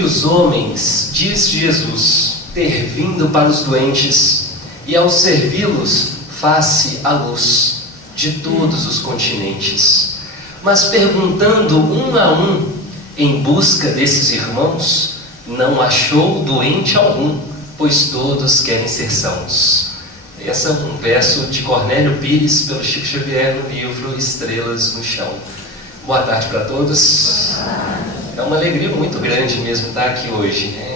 Os homens, diz Jesus, ter vindo para os doentes, e ao servi-los, faz-se a luz de todos os continentes. Mas perguntando um a um, em busca desses irmãos, não achou doente algum, pois todos querem ser sãos. Esse é um verso de Cornélio Pires, pelo Chico Xavier, no livro Estrelas no Chão. Boa tarde para todos. É uma alegria muito grande mesmo estar aqui hoje, né?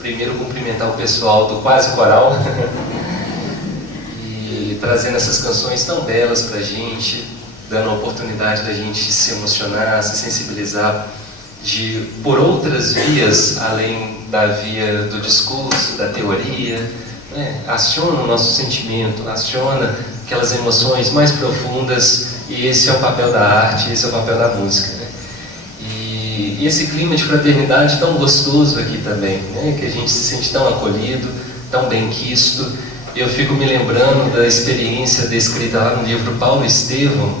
Primeiro cumprimentar o pessoal do Quase Coral e trazendo essas canções tão belas para a gente, dando a oportunidade da gente se emocionar, se sensibilizar por outras vias, além da via do discurso, da teoria, né? Aciona o nosso sentimento, aciona aquelas emoções mais profundas, e esse é o papel da arte, esse é o papel da música, né? E esse clima de fraternidade tão gostoso aqui também, né? Que a gente se sente tão acolhido, tão bem-quisto. Eu fico me lembrando da experiência descrita lá no livro Paulo Estevão,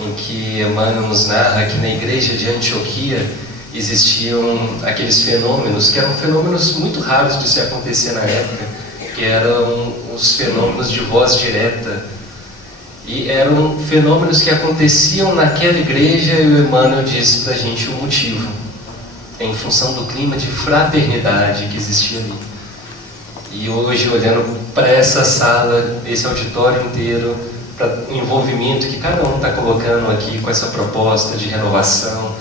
em que Emmanuel nos narra que na igreja de Antioquia existiam aqueles fenômenos, que eram fenômenos muito raros de se acontecer na época, que eram os fenômenos de voz direta. E eram fenômenos que aconteciam naquela igreja, e o Emmanuel diz para a gente o motivo, em função do clima de fraternidade que existia ali. E hoje, olhando para essa sala, esse auditório inteiro, para o envolvimento que cada um está colocando aqui com essa proposta de renovação,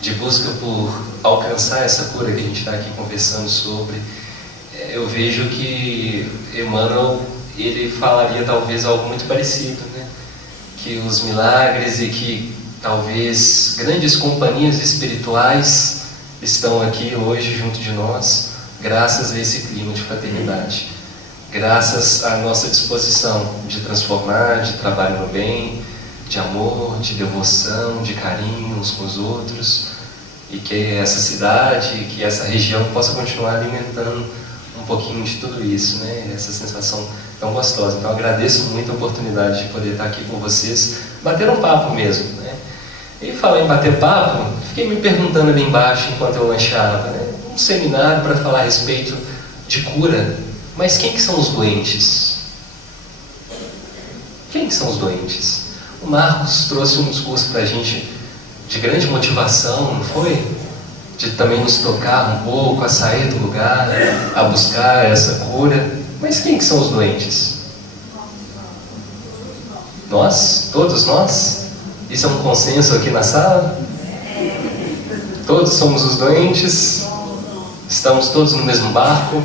de busca por alcançar essa cura que a gente está aqui conversando sobre, eu vejo que Emmanuel, ele falaria talvez algo muito parecido, né? Que os milagres e que talvez grandes companhias espirituais estão aqui hoje junto de nós, graças a esse clima de fraternidade, graças à nossa disposição de transformar, de trabalho no bem, de amor, de devoção, de carinho uns com os outros, e que essa cidade, que essa região possa continuar alimentando um pouquinho de tudo isso, né? Essa sensação tão gostosa. Então, agradeço muito a oportunidade de poder estar aqui com vocês, bater um papo mesmo, né? E falar em bater papo, fiquei me perguntando ali embaixo enquanto eu lanchava, né? Um seminário para falar a respeito de cura, mas quem que são os doentes? Quem que são os doentes? O Marcos trouxe um discurso para a gente de grande motivação, não foi? De também nos tocar um pouco, a sair do lugar, a buscar essa cura. Mas quem que são os doentes? Nós? Todos nós? Isso é um consenso aqui na sala? Todos somos os doentes? Estamos todos no mesmo barco?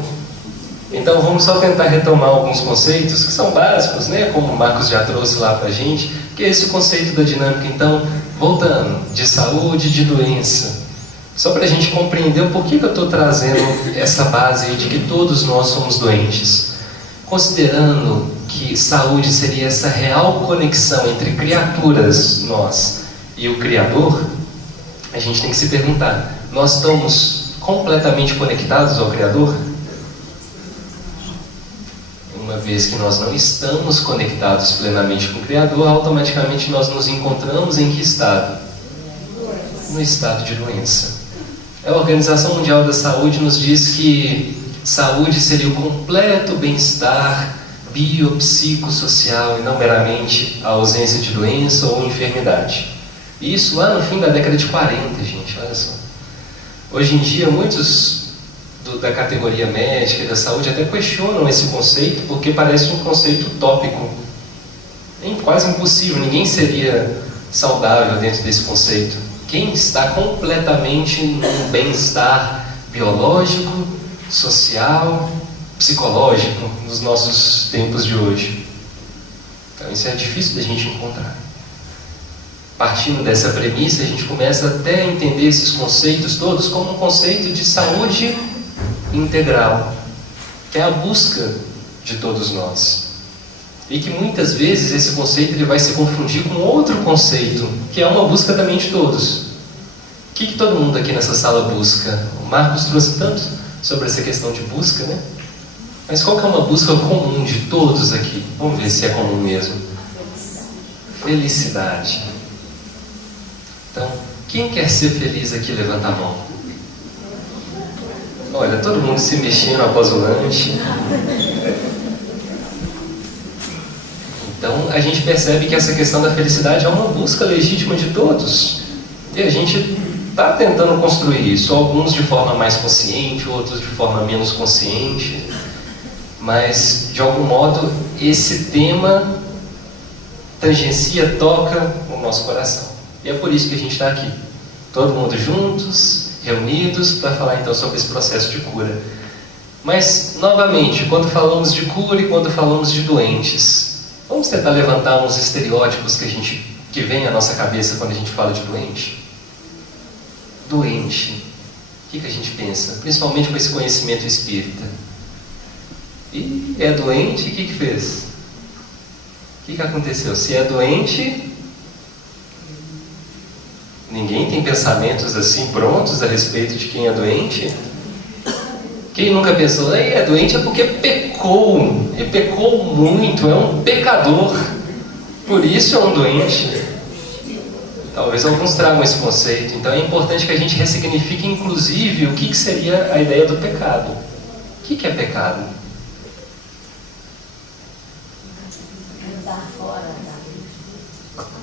Então vamos só tentar retomar alguns conceitos que são básicos, né? Como o Marcos já trouxe lá para a gente, que é esse conceito da dinâmica. Então, voltando, de saúde e de doença. Só para a gente compreender o porquê que eu estou trazendo essa base de que todos nós somos doentes. Considerando que saúde seria essa real conexão entre criaturas, nós, e o Criador, a gente tem que se perguntar, nós estamos completamente conectados ao Criador? Uma vez que nós não estamos conectados plenamente com o Criador, automaticamente nós nos encontramos em que estado? No estado de doença. A Organização Mundial da Saúde nos diz que saúde seria o completo bem-estar biopsicossocial e não meramente a ausência de doença ou enfermidade. E isso lá no fim da década de 40, gente, olha só. Hoje em dia, muitos da categoria médica e da saúde até questionam esse conceito, porque parece um conceito utópico. É quase impossível, ninguém seria saudável dentro desse conceito. Quem está completamente no bem-estar biológico, social, psicológico nos nossos tempos de hoje? Então isso é difícil da gente encontrar. Partindo dessa premissa, a gente começa até a entender esses conceitos todos como um conceito de saúde integral, que é a busca de todos nós. E que muitas vezes esse conceito ele vai se confundir com outro conceito, que é uma busca também de todos. O que todo mundo aqui nessa sala busca? O Marcos trouxe tanto sobre essa questão de busca, né? Mas qual que é uma busca comum de todos aqui? Vamos ver se é comum mesmo. Felicidade. Então, quem quer ser feliz aqui, levanta a mão. Olha, todo mundo se mexendo após o lanche. Então, a gente percebe que essa questão da felicidade é uma busca legítima de todos. E a gente está tentando construir isso, alguns de forma mais consciente, outros de forma menos consciente. Mas, de algum modo, esse tema tangencia, toca o nosso coração. E é por isso que a gente está aqui. Todo mundo juntos, reunidos, para falar então sobre esse processo de cura. Mas, novamente, quando falamos de cura e quando falamos de doentes, vamos tentar levantar uns estereótipos que vem à nossa cabeça quando a gente fala de doente. Doente. O que a gente pensa? Principalmente com esse conhecimento espírita. E é doente, o que fez? O que aconteceu? Se é doente, ninguém tem pensamentos assim prontos a respeito de quem é doente? Quem nunca pensou, é doente é porque pecou, e pecou muito, é um pecador, por isso é um doente. Talvez alguns tragam esse conceito. Então é importante que a gente ressignifique inclusive o que seria a ideia do pecado. O que é pecado?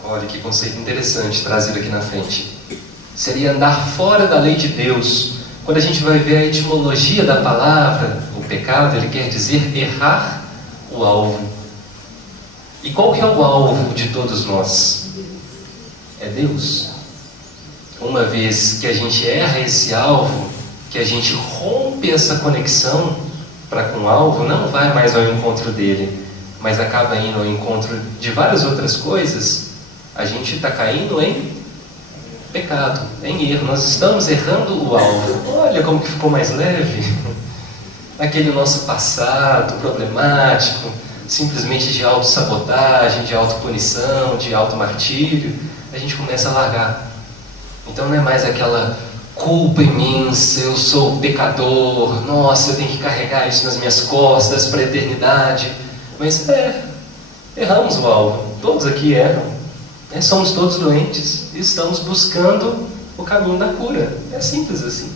Olha que conceito interessante trazido aqui na frente. Seria andar fora da lei de Deus. Quando a gente vai ver a etimologia da palavra, o pecado, ele quer dizer errar o alvo. E qual que é o alvo de todos nós? É Deus. Uma vez que a gente erra esse alvo, que a gente rompe essa conexão para com o alvo, não vai mais ao encontro dele, mas acaba indo ao encontro de várias outras coisas, a gente está caindo em pecado, em erro. Nós estamos errando o alvo. Olha como que ficou mais leve. Aquele nosso passado problemático, simplesmente de autossabotagem, de autopunição, de automartírio, a gente começa a largar. Então não é mais aquela culpa imensa, eu sou pecador, nossa, eu tenho que carregar isso nas minhas costas para a eternidade. Mas erramos o alvo. Todos aqui erram. Somos todos doentes e estamos buscando o caminho da cura. É simples assim.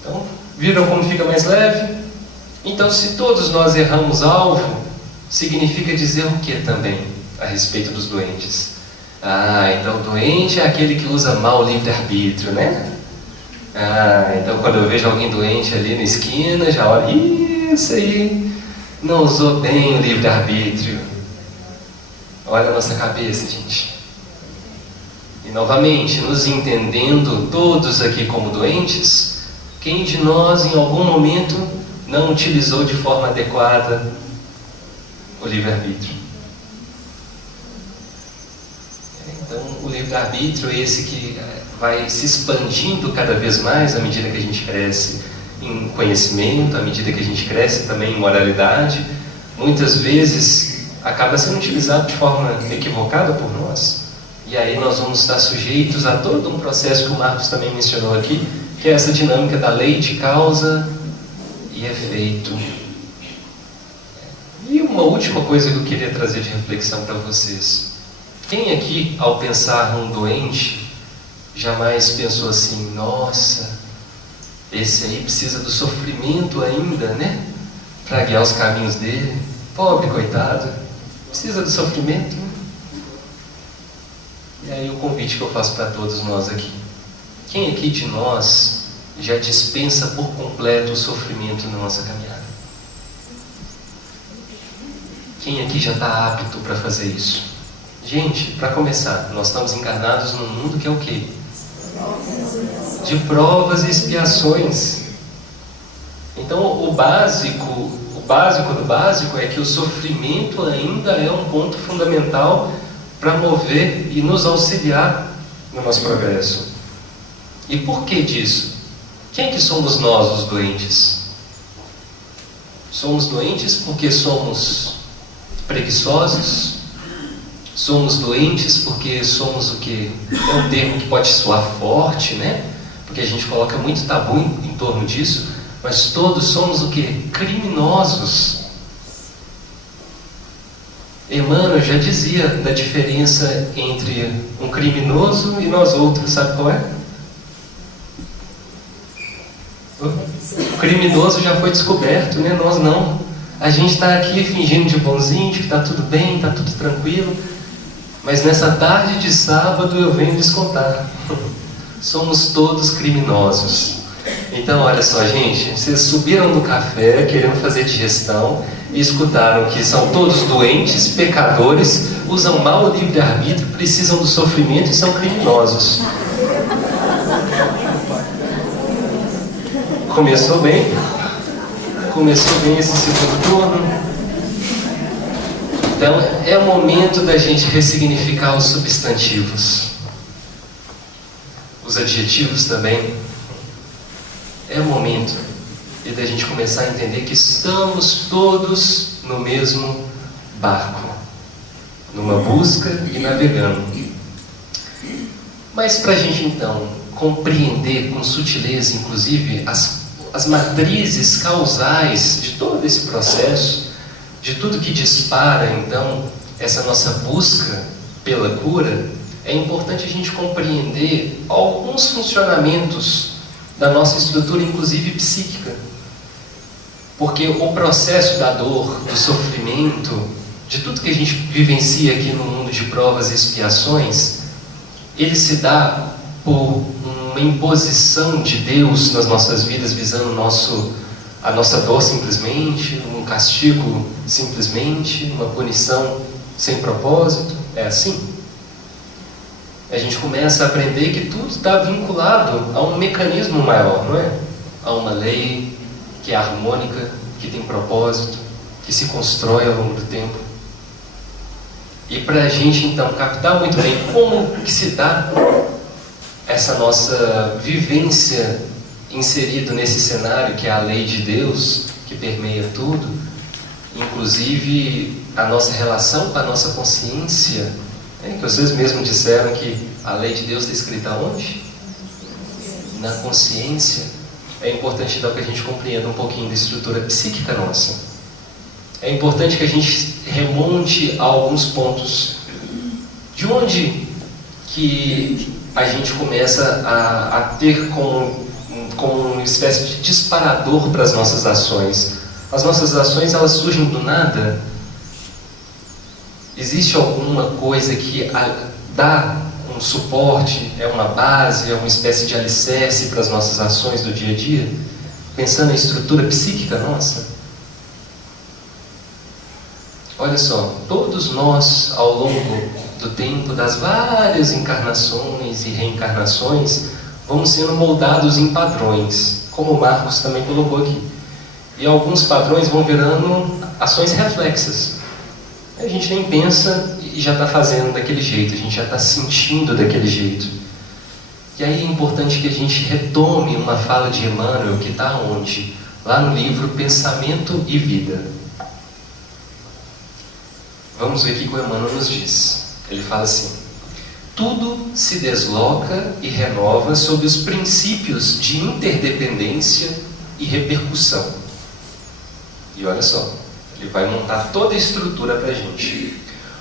Então, viram como fica mais leve? Então, se todos nós erramos alvo, significa dizer o que também a respeito dos doentes? Então o doente é aquele que usa mal o livre-arbítrio, né? Então quando eu vejo alguém doente ali na esquina, já olho, isso aí não usou bem o livre-arbítrio. Olha a nossa cabeça, gente. E novamente, nos entendendo todos aqui como doentes, quem de nós em algum momento não utilizou de forma adequada o livre-arbítrio? Então, o livre-arbítrio é esse que vai se expandindo cada vez mais à medida que a gente cresce em conhecimento, à medida que a gente cresce também em moralidade. Muitas vezes acaba sendo utilizado de forma equivocada por nós. E aí nós vamos estar sujeitos a todo um processo que o Marcos também mencionou aqui, que é essa dinâmica da lei de causa e efeito. E uma última coisa que eu queria trazer de reflexão para vocês. Quem aqui, ao pensar num doente, jamais pensou assim, nossa, esse aí precisa do sofrimento ainda, né? Para guiar os caminhos dele. Pobre, coitado, precisa do sofrimento. E aí o convite que eu faço para todos nós aqui. Quem aqui de nós já dispensa por completo o sofrimento na nossa caminhada? Quem aqui já está apto para fazer isso? Gente, para começar, nós estamos encarnados num mundo que é o quê? De provas e expiações. Então o básico do básico é que o sofrimento ainda é um ponto fundamental para mover e nos auxiliar no nosso progresso. E por que disso? Quem que somos nós, os doentes? Somos doentes porque somos preguiçosos? Somos doentes porque somos o quê? É um termo que pode soar forte, né? Porque a gente coloca muito tabu em torno disso, mas todos somos o quê? Criminosos. Emmanuel já dizia da diferença entre um criminoso e nós outros, sabe qual é? O criminoso já foi descoberto, né? Nós não. A gente está aqui fingindo de bonzinho, de que está tudo bem, está tudo tranquilo. Mas nessa tarde de sábado eu venho lhes contar. Somos todos criminosos. Então, olha só, gente, vocês subiram do café querendo fazer digestão e escutaram que são todos doentes, pecadores, usam mal o livre-arbítrio, precisam do sofrimento e são criminosos. Começou bem esse segundo turno. Então, é o momento da gente ressignificar os substantivos. Os adjetivos também. É o momento da gente começar a entender que estamos todos no mesmo barco, numa busca e navegando. Mas para a gente então compreender com sutileza, inclusive, as matrizes causais de todo esse processo, de tudo que dispara então essa nossa busca pela cura, é importante a gente compreender alguns funcionamentos da nossa estrutura, inclusive psíquica. Porque o processo da dor, do sofrimento, de tudo que a gente vivencia aqui no mundo de provas e expiações, ele se dá por uma imposição de Deus nas nossas vidas, visando a nossa dor simplesmente, um castigo simplesmente, uma punição sem propósito. É assim. A gente começa a aprender que tudo está vinculado a um mecanismo maior, não é? A uma lei que é harmônica, que tem propósito, que se constrói ao longo do tempo. E para a gente então captar muito bem como que se dá essa nossa vivência inserido nesse cenário que é a lei de Deus, que permeia tudo, inclusive a nossa relação com a nossa consciência, que vocês mesmos disseram que a lei de Deus está escrita onde? Na consciência. É importante então que a gente compreenda um pouquinho da estrutura psíquica nossa. É importante que a gente remonte a alguns pontos. De onde que a gente começa a ter como uma espécie de disparador para as nossas ações? As nossas ações, elas surgem do nada? Existe alguma coisa que dá um suporte, é uma base, é uma espécie de alicerce para as nossas ações do dia a dia? Pensando na estrutura psíquica nossa. Olha só, todos nós, ao longo do tempo, das várias encarnações e reencarnações, vamos sendo moldados em padrões, como o Marcos também colocou aqui. E alguns padrões vão virando ações reflexas. A gente nem pensa e já está fazendo daquele jeito, a gente já está sentindo daquele jeito. E aí é importante que a gente retome uma fala de Emmanuel, que está onde? Lá no livro Pensamento e Vida. Vamos ver o que o Emmanuel nos diz. Ele fala assim: tudo se desloca e renova sob os princípios de interdependência e repercussão. E olha só, ele vai montar toda a estrutura para a gente.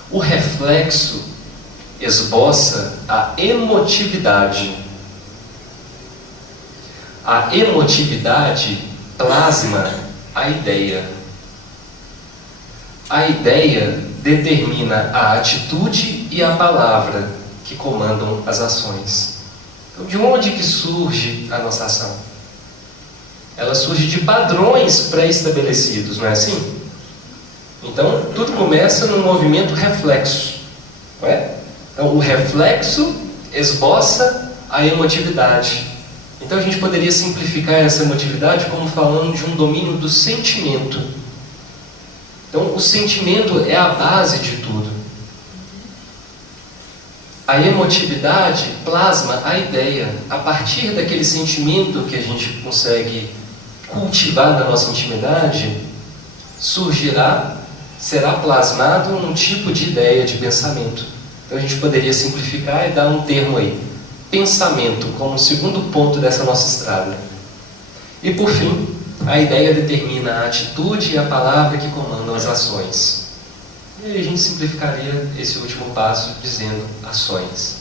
O reflexo esboça a emotividade. A emotividade plasma a ideia. A ideia determina a atitude e a palavra que comandam as ações. Então, de onde que surge a nossa ação? Ela surge de padrões pré-estabelecidos, não é assim? Então, tudo começa num movimento reflexo, não é? Então, o reflexo esboça a emotividade. Então, a gente poderia simplificar essa emotividade como falando de um domínio do sentimento. Então, o sentimento é a base de tudo. A emotividade plasma a ideia. A partir daquele sentimento que a gente consegue cultivar na nossa intimidade, será plasmado um tipo de ideia, de pensamento. Então a gente poderia simplificar e dar um termo aí: pensamento, como segundo ponto dessa nossa estrada. E por fim, a ideia determina a atitude e a palavra que comandam as ações. E aí a gente simplificaria esse último passo dizendo ações.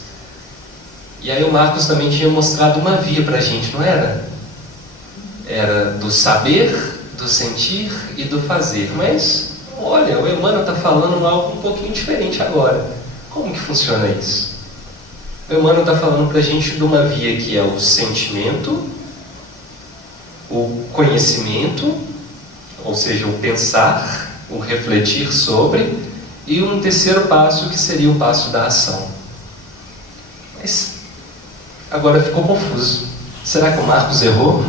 E aí o Marcos também tinha mostrado uma via para a gente, não era? era do saber, do sentir e do fazer. Mas, olha, o Emmanuel está falando algo um pouquinho diferente agora. Como que funciona isso? O Emmanuel está falando para a gente de uma via que é o sentimento, o conhecimento, ou seja, o pensar, o refletir sobre, e um terceiro passo que seria o passo da ação. Mas agora ficou confuso. Será que o Marcos errou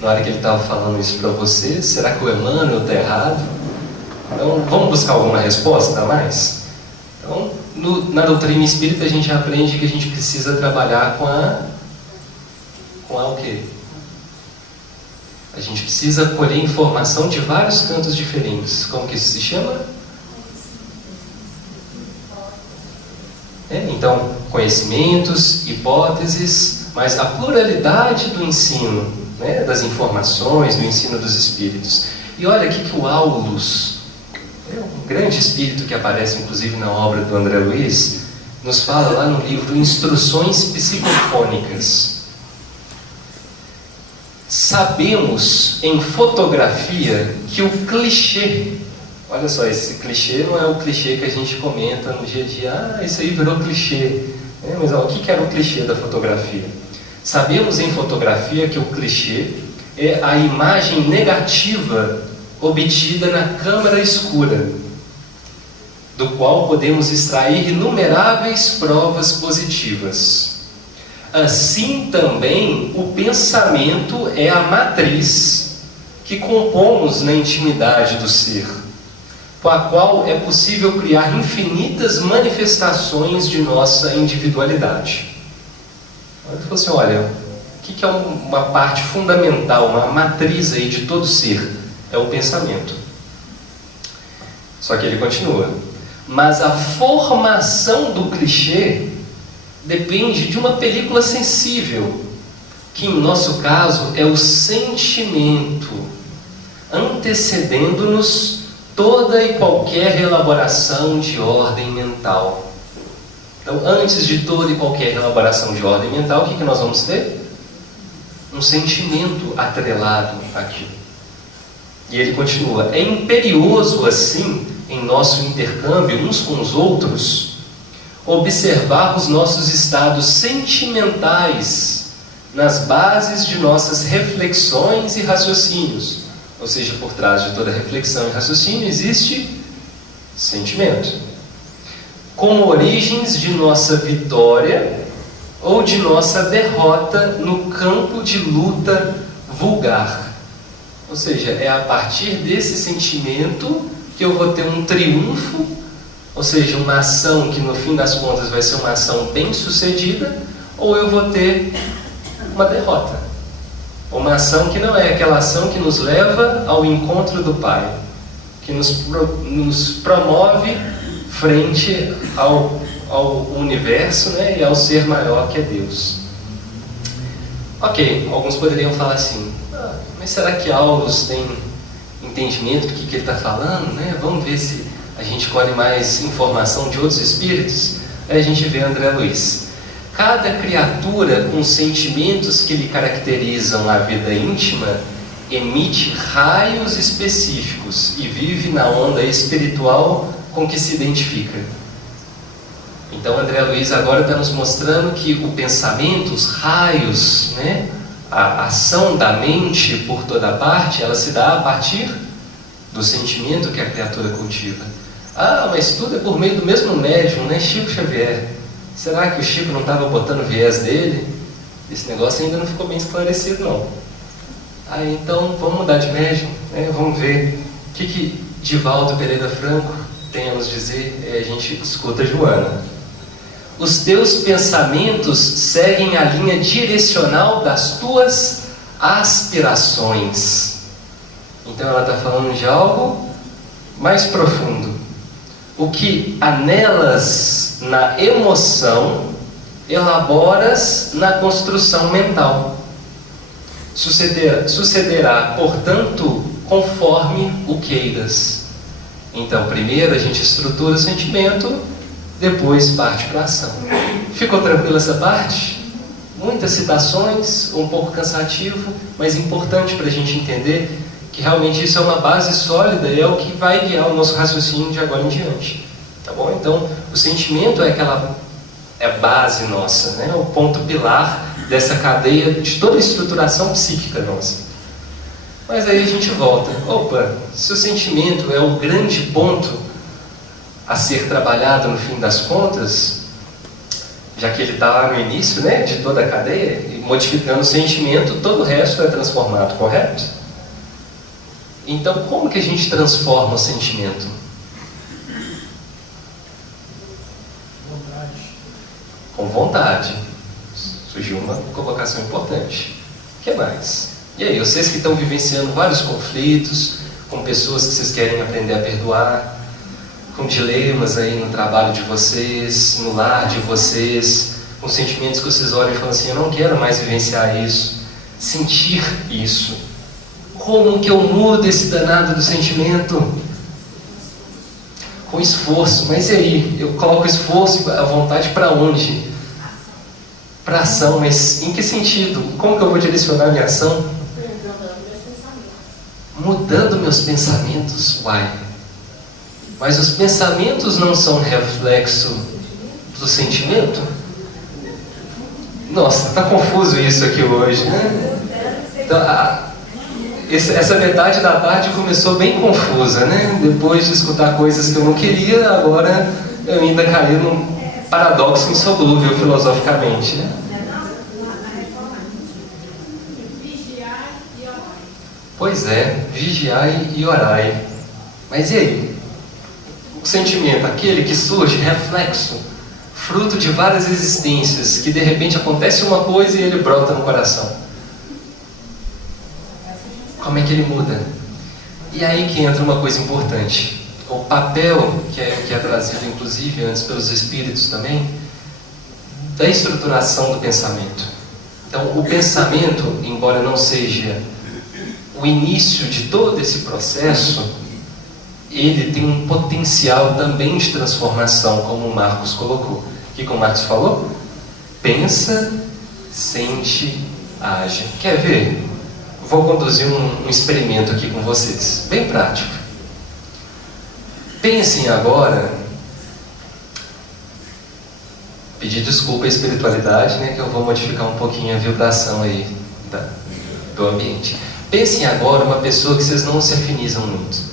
na hora que ele estava falando isso para você? Será que o Emmanuel está errado? Então, vamos buscar alguma resposta a mais? Então, na doutrina espírita a gente aprende que a gente precisa trabalhar com a o quê? A gente precisa colher informação de vários cantos diferentes. Como que isso se chama? Então, conhecimentos, hipóteses, mas a pluralidade do ensino, né, das informações, do ensino dos espíritos. E olha aqui que o Aulus, um grande espírito que aparece inclusive na obra do André Luiz, nos fala lá no livro Instruções Psicofônicas. Sabemos em fotografia que o clichê, olha só, esse clichê não é o clichê que a gente comenta no dia a dia, isso aí virou clichê. Mas o que era o clichê da fotografia? Sabemos em fotografia que o clichê é a imagem negativa obtida na câmara escura, do qual podemos extrair inumeráveis provas positivas. Assim também o pensamento é a matriz que compomos na intimidade do ser, com a qual é possível criar infinitas manifestações de nossa individualidade. Ele falou assim, olha, o que é uma parte fundamental, uma matriz aí de todo ser? É o pensamento. Só que ele continua. Mas a formação do clichê depende de uma película sensível, que em nosso caso é o sentimento, antecedendo-nos toda e qualquer elaboração de ordem mental. Então, antes de toda e qualquer elaboração de ordem mental, o que nós vamos ter? Um sentimento atrelado àquilo. E ele continua, é imperioso assim, em nosso intercâmbio uns com os outros, observar os nossos estados sentimentais nas bases de nossas reflexões e raciocínios. Ou seja, por trás de toda reflexão e raciocínio existe sentimento. Como origens de nossa vitória ou de nossa derrota no campo de luta vulgar. Ou seja, é a partir desse sentimento que eu vou ter um triunfo, ou seja, uma ação que no fim das contas vai ser uma ação bem sucedida, ou eu vou ter uma derrota. Uma ação que não é aquela ação que nos leva ao encontro do Pai, que nos promove frente ao universo, né, e ao ser maior que é Deus. Ok, alguns poderiam falar assim, mas será que Aulus tem entendimento do que ele está falando? Né? Vamos ver se a gente colhe mais informação de outros espíritos. Aí a gente vê André Luiz. Cada criatura com sentimentos que lhe caracterizam a vida íntima emite raios específicos e vive na onda espiritual com que se identifica. Então André Luiz agora está nos mostrando que o pensamento, os raios, né, a ação da mente por toda parte, ela se dá a partir do sentimento que a criatura cultiva. Mas tudo é por meio do mesmo médium, né? Chico Xavier. Será que o Chico não estava botando o viés dele? Esse negócio ainda não ficou bem esclarecido, não. Então vamos mudar de médium, né? Vamos ver o que Divaldo Pereira Franco tem a nos dizer. A gente escuta Joana. Os teus pensamentos seguem a linha direcional das tuas aspirações. Então ela está falando de algo mais profundo. O que anelas na emoção, elaboras na construção mental. Sucederá, portanto, conforme o queiras. Então, primeiro a gente estrutura o sentimento, depois parte para a ação. Ficou tranquila essa parte? muitas citações, um pouco cansativo, mas importante para a gente entender que realmente isso é uma base sólida e é o que vai guiar o nosso raciocínio de agora em diante. Tá bom? Então, o sentimento é a base nossa, né? O ponto pilar dessa cadeia de toda a estruturação psíquica nossa. Mas aí a gente volta. Opa, se o sentimento é o grande ponto a ser trabalhado no fim das contas, já que ele está lá no início, né, de toda a cadeia, e modificando o sentimento, todo o resto é transformado, correto? Então, como que a gente transforma o sentimento? Com vontade. Surgiu uma colocação importante. O que mais? E aí, vocês que estão vivenciando vários conflitos, com pessoas que vocês querem aprender a perdoar, com dilemas aí no trabalho de vocês, no lar de vocês, com sentimentos que vocês olham e falam assim, eu não quero mais vivenciar isso, sentir isso. Como que eu mudo esse danado do sentimento? Com esforço. Mas e aí? Eu coloco esforço e a vontade para onde? Para ação, mas em que sentido? Como que eu vou direcionar a minha ação? Mudando meus pensamentos. Uai. Mas os pensamentos não são reflexo do sentimento? Nossa, está confuso isso aqui hoje, né? Então, essa metade da tarde começou bem confusa, né? Depois de escutar coisas que eu não queria, agora eu ainda caí num paradoxo insolúvel filosoficamente, né? Pois é, vigiai e orai. Mas e aí? O sentimento, aquele que surge, reflexo, fruto de várias existências, que de repente acontece uma coisa e ele brota no coração. Como é que ele muda? E aí que entra uma coisa importante. O papel, que é trazido inclusive antes pelos espíritos também, da estruturação do pensamento. Então, o pensamento, embora não seja o início de todo esse processo, ele tem um potencial também de transformação, como o Marcos colocou. O que o Marcos falou? Pensa, sente, age. Quer ver? Vou conduzir um experimento aqui com vocês, bem prático. Pensem agora, pedir desculpa à espiritualidade, né, que eu vou modificar um pouquinho a vibração aí do ambiente. Pensem agora uma pessoa que vocês não se afinizam muito.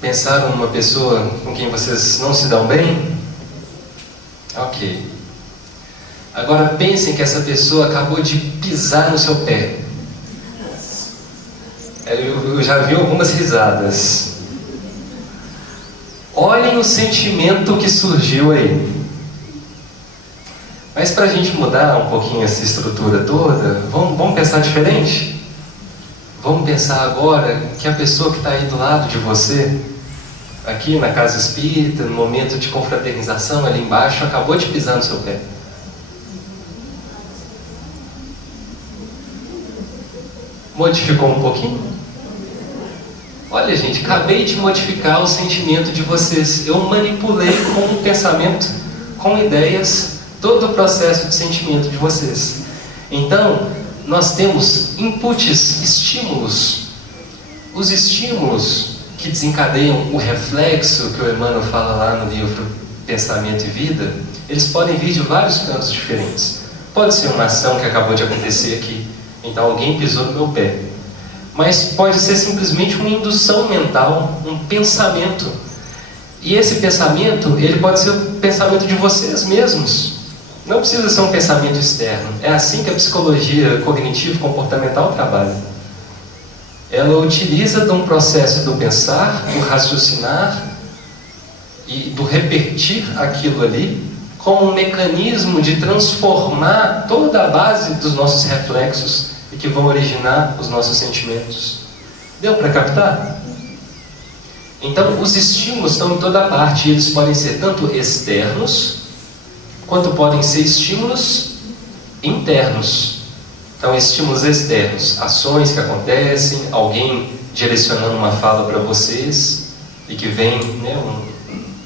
Pensaram numa pessoa com quem vocês não se dão bem? Ok. Agora pensem que essa pessoa acabou de pisar no seu pé. Eu já vi algumas risadas. Olhem o sentimento que surgiu aí. Mas para a gente mudar um pouquinho essa estrutura toda, vamos pensar diferente? Vamos pensar agora que a pessoa que está aí do lado de você, aqui na casa espírita, no momento de confraternização, ali embaixo, acabou de pisar no seu pé. Modificou um pouquinho? Olha, gente, acabei de modificar o sentimento de vocês. Eu manipulei com o pensamento, com ideias, todo o processo de sentimento de vocês. Então, nós temos inputs, estímulos. Os estímulos que desencadeiam o reflexo que o Emmanuel fala lá no livro Pensamento e Vida, eles podem vir de vários cantos diferentes. Pode ser uma ação que acabou de acontecer aqui. Então alguém pisou no meu pé. Mas pode ser simplesmente uma indução mental, um pensamento. E esse pensamento, ele pode ser o pensamento de vocês mesmos. Não precisa ser um pensamento externo. É assim que a psicologia cognitivo-comportamental trabalha. Ela utiliza de um processo do pensar, do raciocinar e do repetir aquilo ali como um mecanismo de transformar toda a base dos nossos reflexos e que vão originar os nossos sentimentos. Deu para captar? Então, os estímulos estão em toda parte. Eles podem ser tanto externos, quanto podem ser estímulos internos. Então, estímulos externos, ações que acontecem, alguém direcionando uma fala para vocês, e que vem, né,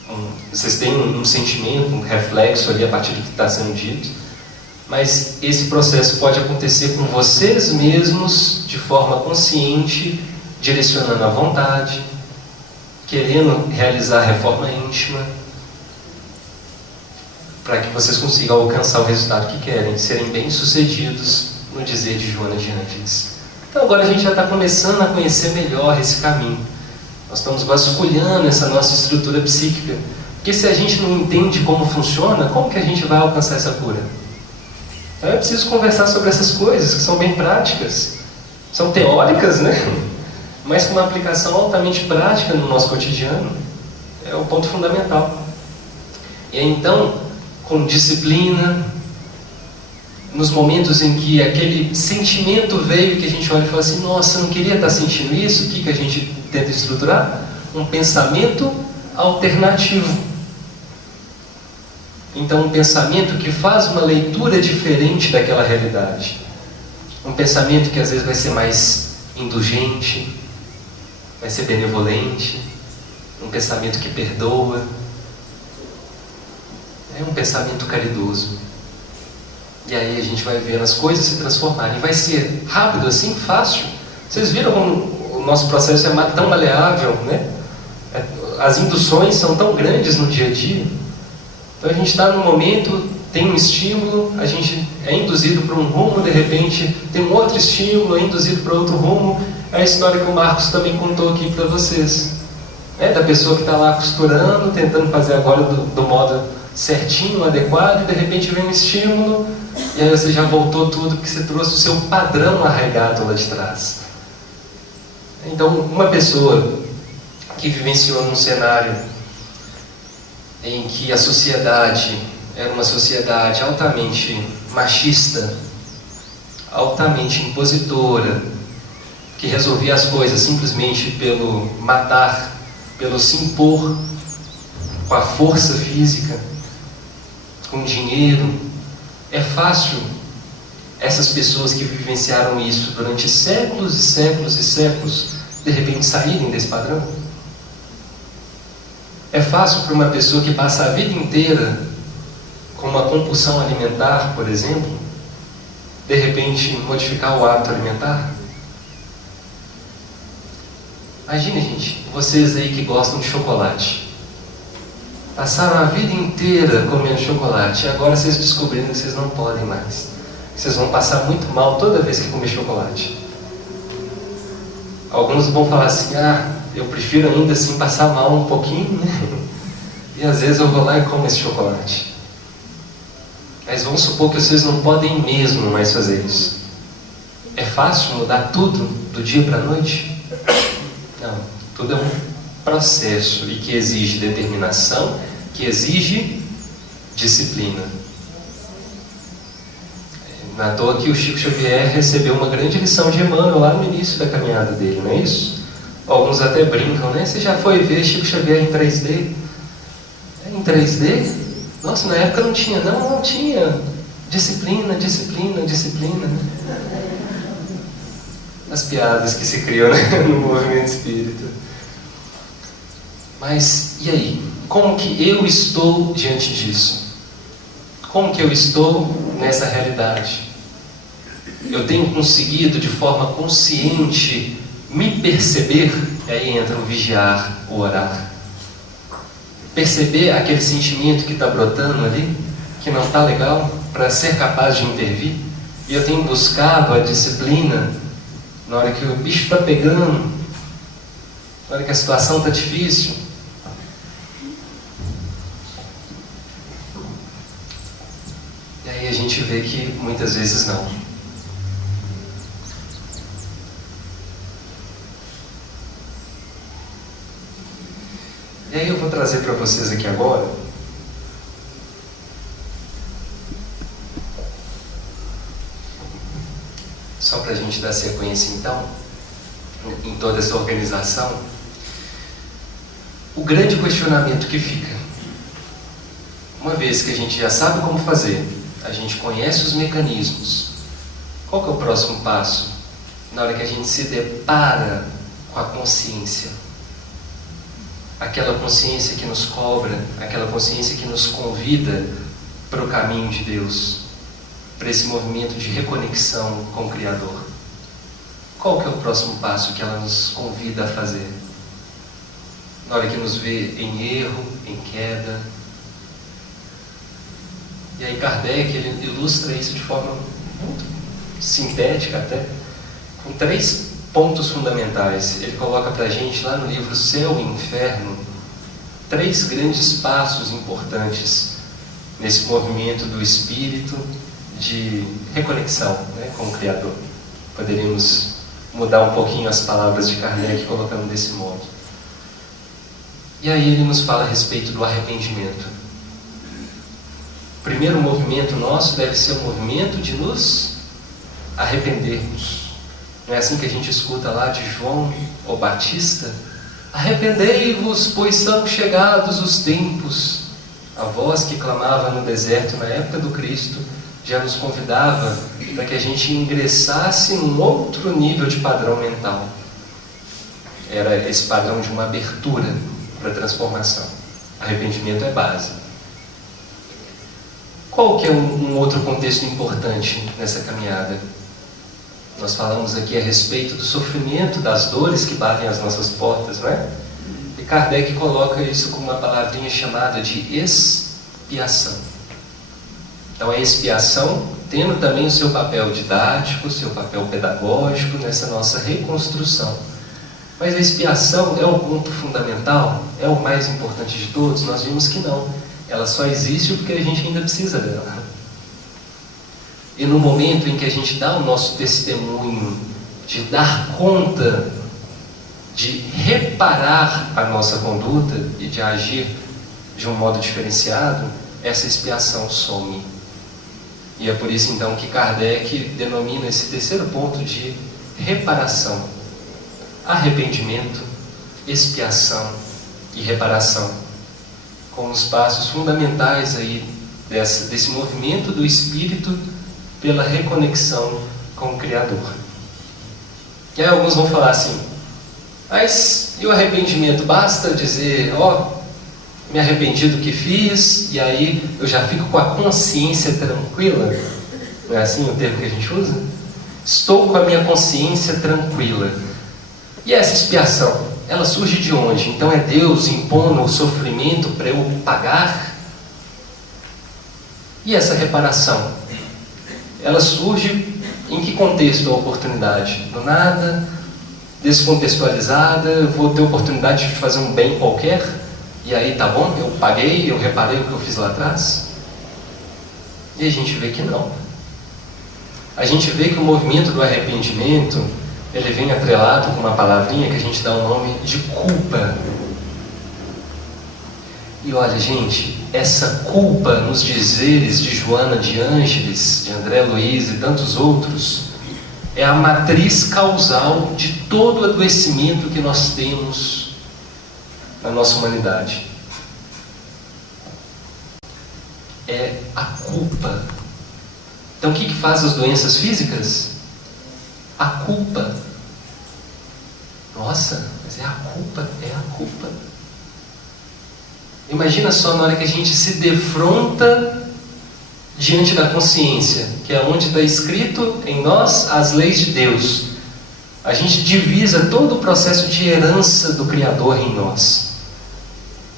um vocês têm um sentimento, um reflexo ali a partir do que está sendo dito, mas esse processo pode acontecer com vocês mesmos de forma consciente, direcionando a vontade, querendo realizar a reforma íntima, para que vocês consigam alcançar o resultado que querem, serem bem-sucedidos no dizer de Joana de Ângeles. Então agora a gente já está começando a conhecer melhor esse caminho. Nós estamos vasculhando essa nossa estrutura psíquica. Porque se a gente não entende como funciona, como que a gente vai alcançar essa cura? Então é preciso conversar sobre essas coisas, que são bem práticas. São teóricas, né? Mas com uma aplicação altamente prática no nosso cotidiano. É o ponto fundamental. E aí, então, com disciplina, nos momentos em que aquele sentimento veio, que a gente olha e fala assim, nossa, eu não queria estar sentindo isso, o que a gente tenta estruturar? Um pensamento alternativo. Então, um pensamento que faz uma leitura diferente daquela realidade. Um pensamento que às vezes vai ser mais indulgente, vai ser benevolente, um pensamento que perdoa. É um pensamento caridoso. E aí a gente vai vendo as coisas se transformarem. E vai ser rápido assim, fácil. Vocês viram como o nosso processo é tão maleável, né? As induções são tão grandes no dia a dia. Então a gente está num momento, tem um estímulo, a gente é induzido para um rumo, de repente tem um outro estímulo, é induzido para outro rumo. É a história que o Marcos também contou aqui para vocês. Da pessoa que está lá costurando, tentando fazer agora do modo certinho, adequado, e de repente vem um estímulo, e aí você já voltou tudo, porque você trouxe o seu padrão arraigado lá de trás. Então, uma pessoa que vivenciou num cenário em que a sociedade era uma sociedade altamente machista, altamente impositora, que resolvia as coisas simplesmente pelo matar, pelo se impor com a força física, com dinheiro. É fácil essas pessoas que vivenciaram isso durante séculos e séculos e séculos, de repente saírem desse padrão? É fácil para uma pessoa que passa a vida inteira com uma compulsão alimentar, por exemplo, de repente modificar o hábito alimentar? Imagine, gente, vocês aí que gostam de chocolate. Passaram a vida inteira comendo chocolate e agora vocês descobriram que vocês não podem mais. Vocês vão passar muito mal toda vez que comer chocolate. Alguns vão falar assim, eu prefiro ainda assim passar mal um pouquinho, né? E às vezes eu vou lá e como esse chocolate. Mas vamos supor que vocês não podem mesmo mais fazer isso. É fácil mudar tudo do dia para a noite? Não, tudo é um processo e que exige determinação, que exige disciplina. Não é à toa que o Chico Xavier recebeu uma grande lição de Emmanuel lá no início da caminhada dele, não é isso? Alguns até brincam, né? Você já foi ver Chico Xavier em 3D? Em 3D? Nossa, na época não tinha. Não tinha. Disciplina, disciplina, disciplina. As piadas que se criam, né, no movimento espírita. Mas, e aí? Como que eu estou diante disso? Como que eu estou nessa realidade? Eu tenho conseguido, de forma consciente, me perceber? E aí entra o vigiar, o orar. Perceber aquele sentimento que está brotando ali, que não está legal, para ser capaz de intervir. E eu tenho buscado a disciplina na hora que o bicho está pegando, na hora que a situação está difícil. E aí a gente vê que muitas vezes não. E aí eu vou trazer para vocês aqui agora só para a gente dar sequência então em toda essa organização, o grande questionamento que fica, uma vez que a gente já sabe como fazer, a gente conhece os mecanismos, qual que é o próximo passo na hora que a gente se depara com a consciência? aquela consciência que nos cobra, aquela consciência que nos convida para o caminho de Deus, para esse movimento de reconexão com o Criador. Qual que é o próximo passo que ela nos convida a fazer? Na hora que nos vê em erro, em queda. E aí Kardec ele ilustra isso de forma muito sintética até, com 3 pontos fundamentais. Ele coloca para a gente lá no livro Céu e Inferno 3 grandes passos importantes nesse movimento do espírito de reconexão, né, com o Criador. Poderíamos mudar um pouquinho as palavras de Kardec colocando desse modo. E aí ele nos fala a respeito do arrependimento. O primeiro movimento nosso deve ser o movimento de nos arrependermos. Não é assim que a gente escuta lá de João o Batista? Arrependei-vos, pois são chegados os tempos. A voz que clamava no deserto na época do Cristo já nos convidava para que a gente ingressasse num outro nível de padrão mental. Era esse padrão de uma abertura para a transformação. Arrependimento é base. Qual que é um outro contexto importante nessa caminhada? Nós falamos aqui a respeito do sofrimento, das dores que batem as nossas portas, não é? E Kardec coloca isso com uma palavrinha chamada de expiação. Então a expiação tendo também o seu papel didático, o seu papel pedagógico nessa nossa reconstrução. Mas a expiação é o ponto fundamental? É o mais importante de todos? Nós vimos que não. Ela só existe porque a gente ainda precisa dela. E no momento em que a gente dá o nosso testemunho de dar conta, de reparar a nossa conduta e de agir de um modo diferenciado, essa expiação some. E é por isso então que Kardec denomina esse terceiro ponto de reparação. Arrependimento, expiação e reparação, como os passos fundamentais aí desse movimento do espírito pela reconexão com o Criador. E aí alguns vão falar assim, mas e o arrependimento? Basta dizer, me arrependi do que fiz, e aí eu já fico com a consciência tranquila? Não é assim o termo que a gente usa? Estou com a minha consciência tranquila. E essa expiação, ela surge de onde? Então é Deus impondo o sofrimento para eu pagar? E essa reparação? Ela surge em que contexto a oportunidade? Do nada, descontextualizada, eu vou ter oportunidade de fazer um bem qualquer, e aí tá bom, eu paguei, eu reparei o que eu fiz lá atrás? E a gente vê que não. A gente vê que o movimento do arrependimento, ele vem atrelado com uma palavrinha que a gente dá o nome de culpa. E olha, gente, essa culpa nos dizeres de Joana de Ângeles, de André Luiz e tantos outros, é a matriz causal de todo o adoecimento que nós temos na nossa humanidade. É a culpa. Então o que faz as doenças físicas? A culpa. Nossa, mas é a culpa, é a culpa. Imagina só na hora que a gente se defronta diante da consciência, que é onde está escrito em nós as leis de Deus. A gente divisa todo o processo de herança do Criador em nós.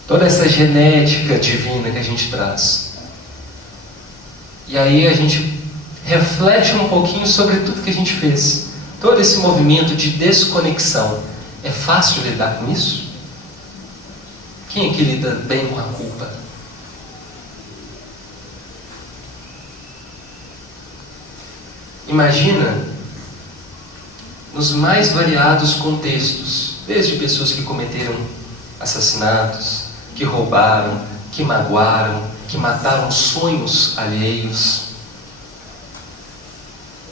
Toda essa genética divina que a gente traz. E aí a gente reflete um pouquinho sobre tudo que a gente fez. Todo esse movimento de desconexão. É fácil lidar com isso? Quem é que lida bem com a culpa? Imagina nos mais variados contextos, desde pessoas que cometeram assassinatos, que roubaram, que magoaram, que mataram sonhos alheios,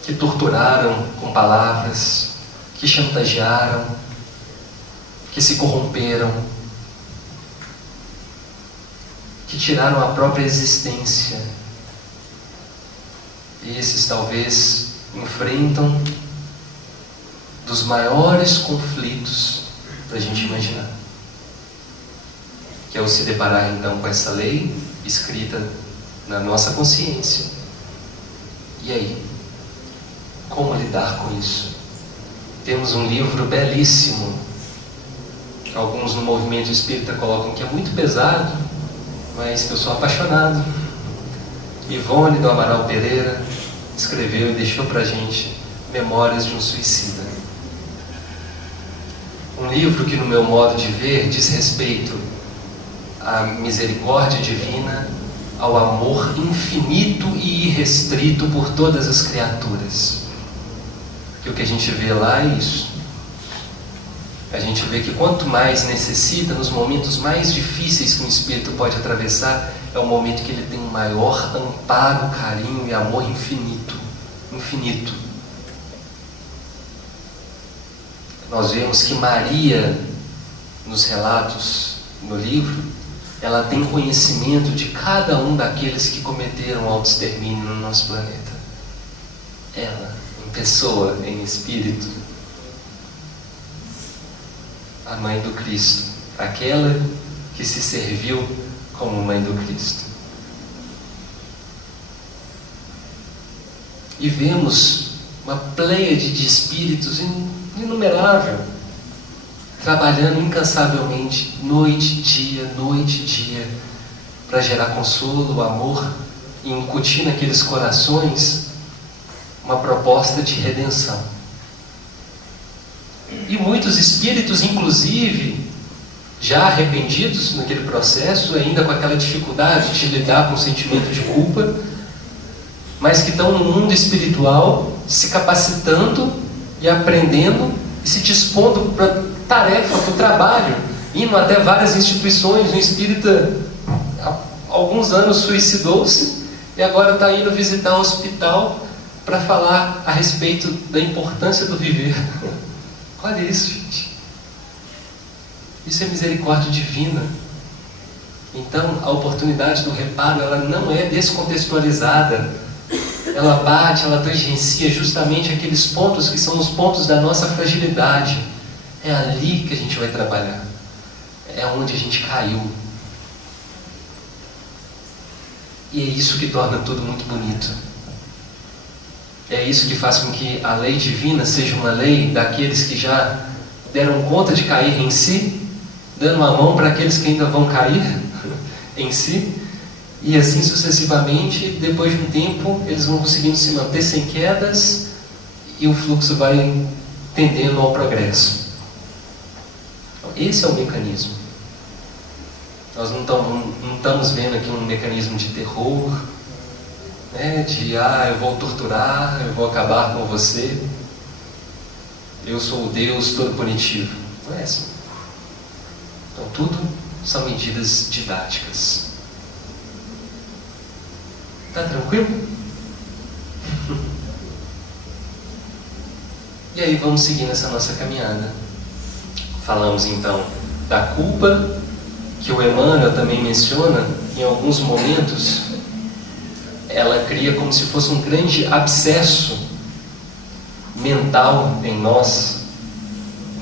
que torturaram com palavras, que chantagearam, que se corromperam, que tiraram a própria existência. E esses talvez enfrentam dos maiores conflitos da gente imaginar. que é o se deparar então com essa lei escrita na nossa consciência. E aí? Como lidar com isso? Temos um livro belíssimo, que alguns no movimento espírita colocam que é muito pesado, mas que eu sou apaixonado. Ivone do Amaral Pereira escreveu e deixou pra gente Memórias de um Suicida. Um livro que, no meu modo de ver, diz respeito à misericórdia divina, ao amor infinito e irrestrito por todas as criaturas. Que o que a gente vê lá é isso. A gente vê que quanto mais necessita, nos momentos mais difíceis que um espírito pode atravessar, é o momento que ele tem um maior amparo, carinho e amor infinito. Infinito. Nós vemos que Maria, nos relatos no livro, ela tem conhecimento de cada um daqueles que cometeram autoextermínio no nosso planeta. Ela, em pessoa, em espírito, a mãe do Cristo, aquela que se serviu como mãe do Cristo. E vemos uma pleiade de espíritos inumerável, trabalhando incansavelmente, noite e dia, para gerar consolo, amor, e incutir naqueles corações uma proposta de redenção. E muitos espíritos, inclusive, já arrependidos naquele processo, ainda com aquela dificuldade de lidar com o sentimento de culpa, mas que estão no mundo espiritual, se capacitando e aprendendo e se dispondo para tarefa, para o trabalho, indo até várias instituições. Um espírita há alguns anos suicidou-se e agora está indo visitar um hospital para falar a respeito da importância do viver. Olha isso, gente. Isso é misericórdia divina. Então, a oportunidade do reparo, ela não é descontextualizada. Ela bate, ela tangencia justamente aqueles pontos que são os pontos da nossa fragilidade. É ali que a gente vai trabalhar. É onde a gente caiu. E é isso que torna tudo muito bonito. É isso que faz com que a lei divina seja uma lei daqueles que já deram conta de cair em si, dando a mão para aqueles que ainda vão cair em si, e assim sucessivamente. Depois de um tempo, eles vão conseguindo se manter sem quedas, e o fluxo vai tendendo ao progresso. Então, esse é o mecanismo. Nós não estamos vendo aqui um mecanismo de terror, de eu vou torturar, eu vou acabar com você, eu sou o Deus todo punitivo. Não é assim. Então tudo são medidas didáticas. Tá tranquilo? E aí vamos seguir nessa nossa caminhada. Falamos então da culpa, que o Emmanuel também menciona em alguns momentos. Ela cria como se fosse um grande abscesso mental em nós,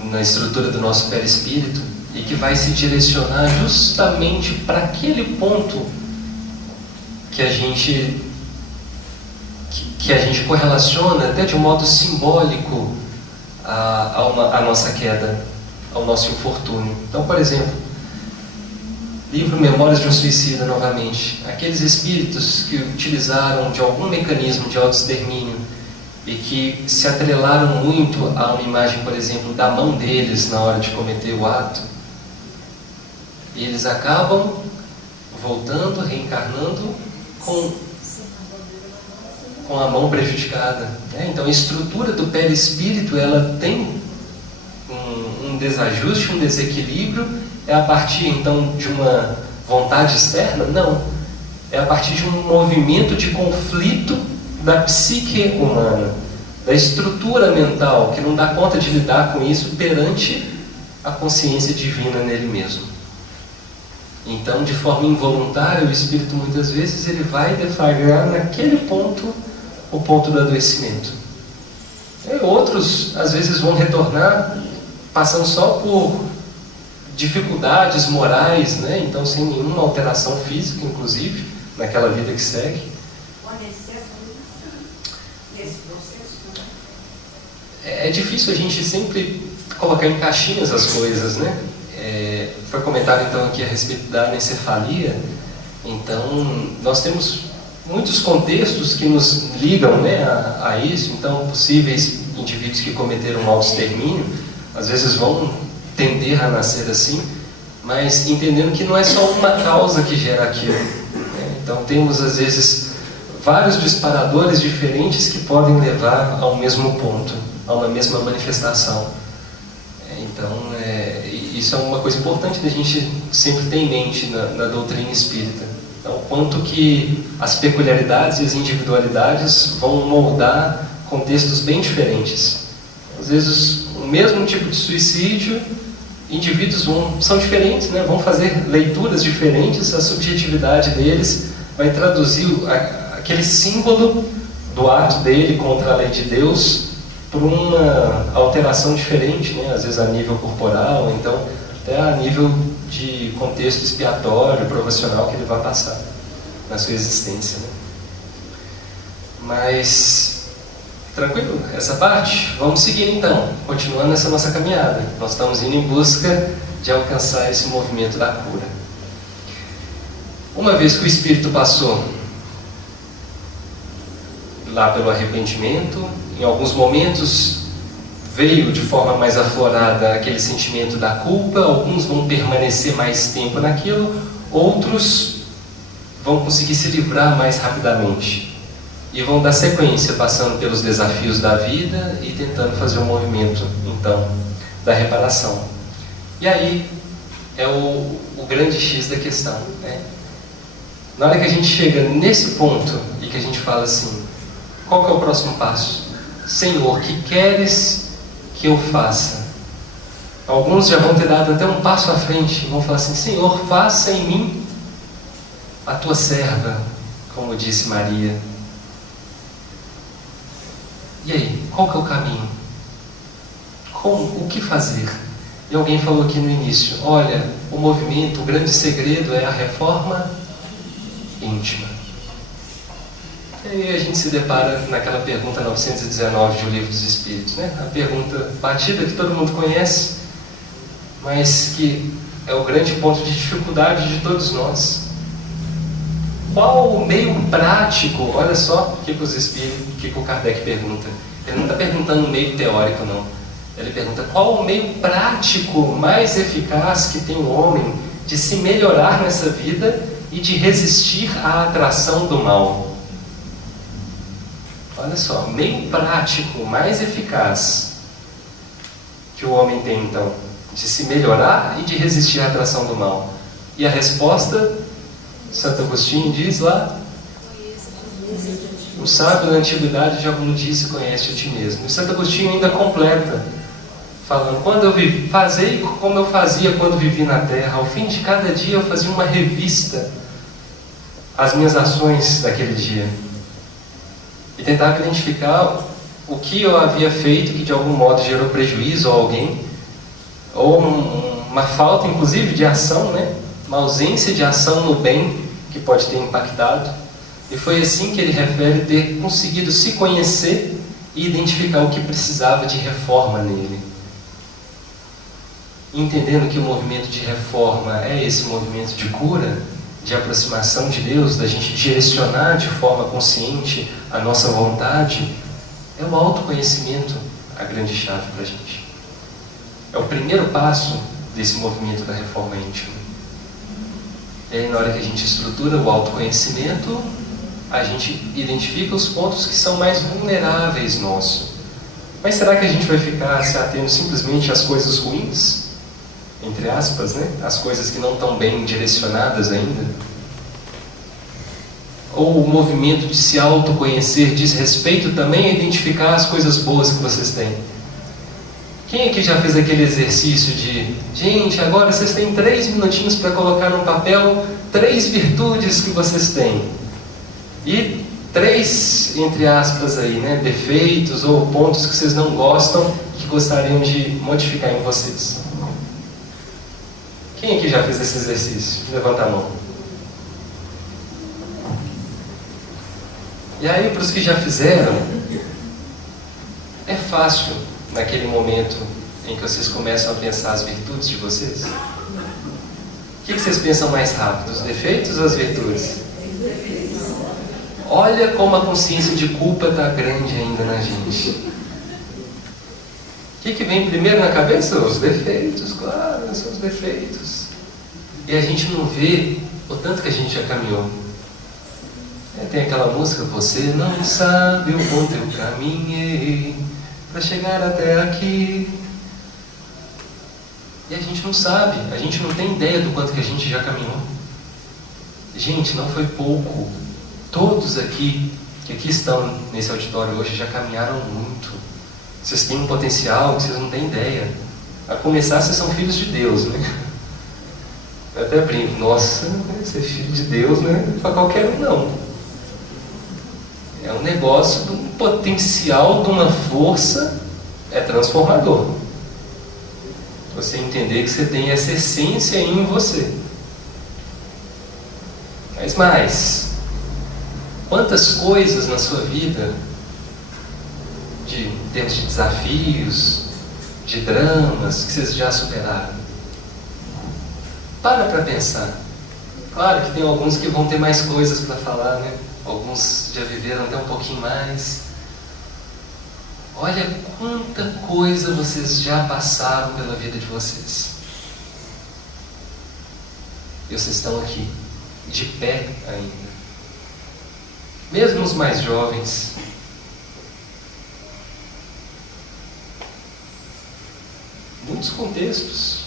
na estrutura do nosso perispírito, e que vai se direcionar justamente para aquele ponto que a gente correlaciona até de um modo simbólico à nossa queda, ao nosso infortúnio. Então, por exemplo, livro Memórias de um Suicida, novamente. Aqueles espíritos que utilizaram de algum mecanismo de autoextermínio e que se atrelaram muito a uma imagem, por exemplo, da mão deles na hora de cometer o ato, eles acabam voltando, reencarnando com a mão prejudicada. Então a estrutura do perispírito, ela tem um desajuste, um desequilíbrio. É a partir então de uma vontade externa? Não. É a partir de um movimento de conflito da psique humana, da estrutura mental, que não dá conta de lidar com isso perante a consciência divina nele mesmo. Então, de forma involuntária, o espírito muitas vezes ele vai deflagrar naquele ponto o ponto do adoecimento. E outros, às vezes, vão retornar passando só por dificuldades morais, né? Então sem nenhuma alteração física, inclusive, naquela vida que segue. É difícil a gente sempre colocar em caixinhas as coisas, né? Foi comentado então aqui a respeito da anencefalia. Então nós temos muitos contextos que nos ligam, né, a isso. Então possíveis indivíduos que cometeram um autoextermínio às vezes vão tender a nascer assim, mas entendendo que não é só uma causa que gera aquilo, né? Então temos às vezes vários disparadores diferentes que podem levar ao mesmo ponto, a uma mesma manifestação. Então isso é uma coisa importante da gente sempre ter em mente na doutrina espírita. Então, quanto que as peculiaridades e as individualidades vão moldar contextos bem diferentes. Às vezes o mesmo tipo de suicídio, indivíduos são diferentes, né? Vão fazer leituras diferentes, a subjetividade deles vai traduzir aquele símbolo do ato dele contra a lei de Deus por uma alteração diferente, né? Às vezes a nível corporal, então até a nível de contexto expiatório, provacional que ele vai passar na sua existência, né? Mas tranquilo essa parte? Vamos seguir então, continuando essa nossa caminhada. Nós estamos indo em busca de alcançar esse movimento da cura. Uma vez que o Espírito passou lá pelo arrependimento, em alguns momentos veio de forma mais aflorada aquele sentimento da culpa, alguns vão permanecer mais tempo naquilo, outros vão conseguir se livrar mais rapidamente. E vão dar sequência, passando pelos desafios da vida e tentando fazer o movimento, então, da reparação. E aí é o grande X da questão, né? Na hora que a gente chega nesse ponto e que a gente fala assim, qual que é o próximo passo? Senhor, que queres que eu faça? Alguns já vão ter dado até um passo à frente, vão falar assim, Senhor, faça em mim a tua serva, como disse Maria. E aí, qual que é o caminho? O que fazer? E alguém falou aqui no início, olha, o movimento, o grande segredo é a reforma íntima. E aí a gente se depara naquela pergunta 919 de O Livro dos Espíritos, né? A pergunta batida que todo mundo conhece, mas que é o grande ponto de dificuldade de todos nós. Qual o meio prático? Olha só o que o Kardec pergunta. Ele não está perguntando um meio teórico, não. Ele pergunta qual o meio prático mais eficaz que tem o homem de se melhorar nessa vida e de resistir à atração do mal. Olha só, meio prático mais eficaz que o homem tem, então, de se melhorar e de resistir à atração do mal. E a resposta, Santo Agostinho diz lá, o sábio na antiguidade já como disse, conhece a ti mesmo. E Santo Agostinho ainda completa, falando, quando eu fazei como eu fazia quando vivi na terra, ao fim de cada dia eu fazia uma revista às minhas ações daquele dia. E tentava identificar o que eu havia feito que de algum modo gerou prejuízo a alguém, ou uma falta inclusive de ação, né? Uma ausência de ação no bem que pode ter impactado. E foi assim que ele refere ter conseguido se conhecer e identificar o que precisava de reforma nele. Entendendo que o movimento de reforma é esse movimento de cura, de aproximação de Deus, da gente direcionar de forma consciente a nossa vontade, é o autoconhecimento a grande chave para a gente. É o primeiro passo desse movimento da reforma íntima. E aí, na hora que a gente estrutura o autoconhecimento, a gente identifica os pontos que são mais vulneráveis nossos. Mas será que a gente vai ficar se atendo simplesmente às coisas ruins? Entre aspas, né? As coisas que não estão bem direcionadas ainda? Ou o movimento de se autoconhecer diz respeito também a identificar as coisas boas que vocês têm? Quem aqui já fez aquele exercício de, gente, agora vocês têm 3 minutinhos para colocar num papel 3 virtudes que vocês têm. E 3, entre aspas aí, né, defeitos ou pontos que vocês não gostam, que gostariam de modificar em vocês. Quem aqui já fez esse exercício? Levanta a mão. E aí, para os que já fizeram, é fácil, naquele momento em que vocês começam a pensar as virtudes de vocês? O que vocês pensam mais rápido, os defeitos ou as virtudes? Olha como a consciência de culpa está grande ainda na gente. O que vem primeiro na cabeça? Os defeitos, claro, são os defeitos. E a gente não vê o tanto que a gente já caminhou. Tem aquela música, você não sabe o quanto eu caminhei para chegar até aqui. E a gente não sabe, a gente não tem ideia do quanto que a gente já caminhou. Gente, não foi pouco. Todos aqui, que aqui estão nesse auditório hoje, já caminharam muito. Vocês têm um potencial que vocês não têm ideia. A começar, vocês são filhos de Deus, né? Eu até brinco, nossa, ser filho de Deus não é para qualquer um, não. É um negócio de um potencial, de uma força, é transformador. Você entender que você tem essa essência em você. Mas mais, quantas coisas na sua vida, em termos de desafios, de dramas, que vocês já superaram? Para pensar. Claro que tem alguns que vão ter mais coisas para falar, né? Alguns já viveram até um pouquinho mais. Olha quanta coisa vocês já passaram pela vida de vocês. E vocês estão aqui, de pé ainda. Mesmo os mais jovens. Muitos contextos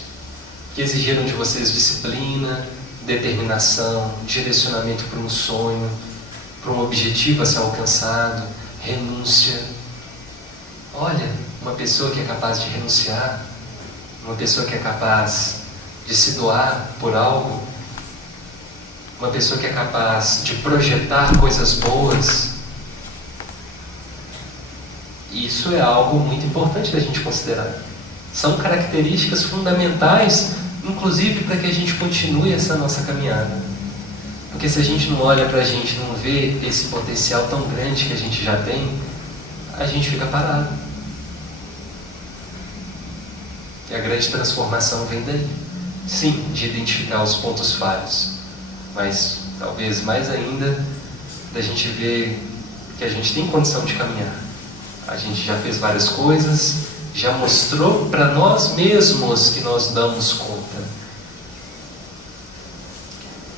que exigiram de vocês disciplina, determinação, direcionamento para um sonho, para um objetivo a ser alcançado, renúncia. Olha, uma pessoa que é capaz de renunciar, uma pessoa que é capaz de se doar por algo, uma pessoa que é capaz de projetar coisas boas. Isso é algo muito importante da gente considerar. São características fundamentais, inclusive para que a gente continue essa nossa caminhada. Porque se a gente não olha para a gente, não vê esse potencial tão grande que a gente já tem, a gente fica parado. E a grande transformação vem daí. Sim, de identificar os pontos falhos, mas talvez mais ainda da gente ver que a gente tem condição de caminhar. A gente já fez várias coisas, já mostrou para nós mesmos que nós damos conta.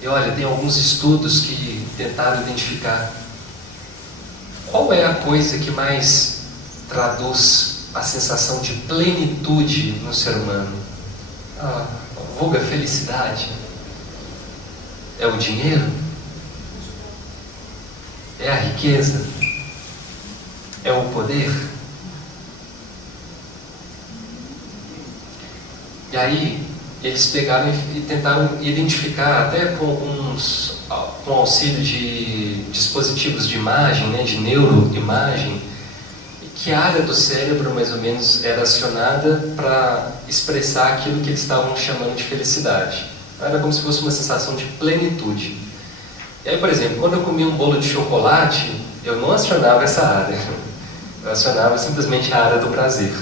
E olha, tem alguns estudos que tentaram identificar qual é a coisa que mais traduz a sensação de plenitude no ser humano. A vulga felicidade. É o dinheiro? É a riqueza? É o poder? E aí, eles pegaram e tentaram identificar, até com auxílio de dispositivos de imagem, né, de neuroimagem, que área do cérebro, mais ou menos, era acionada para expressar aquilo que eles estavam chamando de felicidade. Era como se fosse uma sensação de plenitude. E aí, por exemplo, quando eu comia um bolo de chocolate, eu não acionava essa área. Eu acionava simplesmente a área do prazer.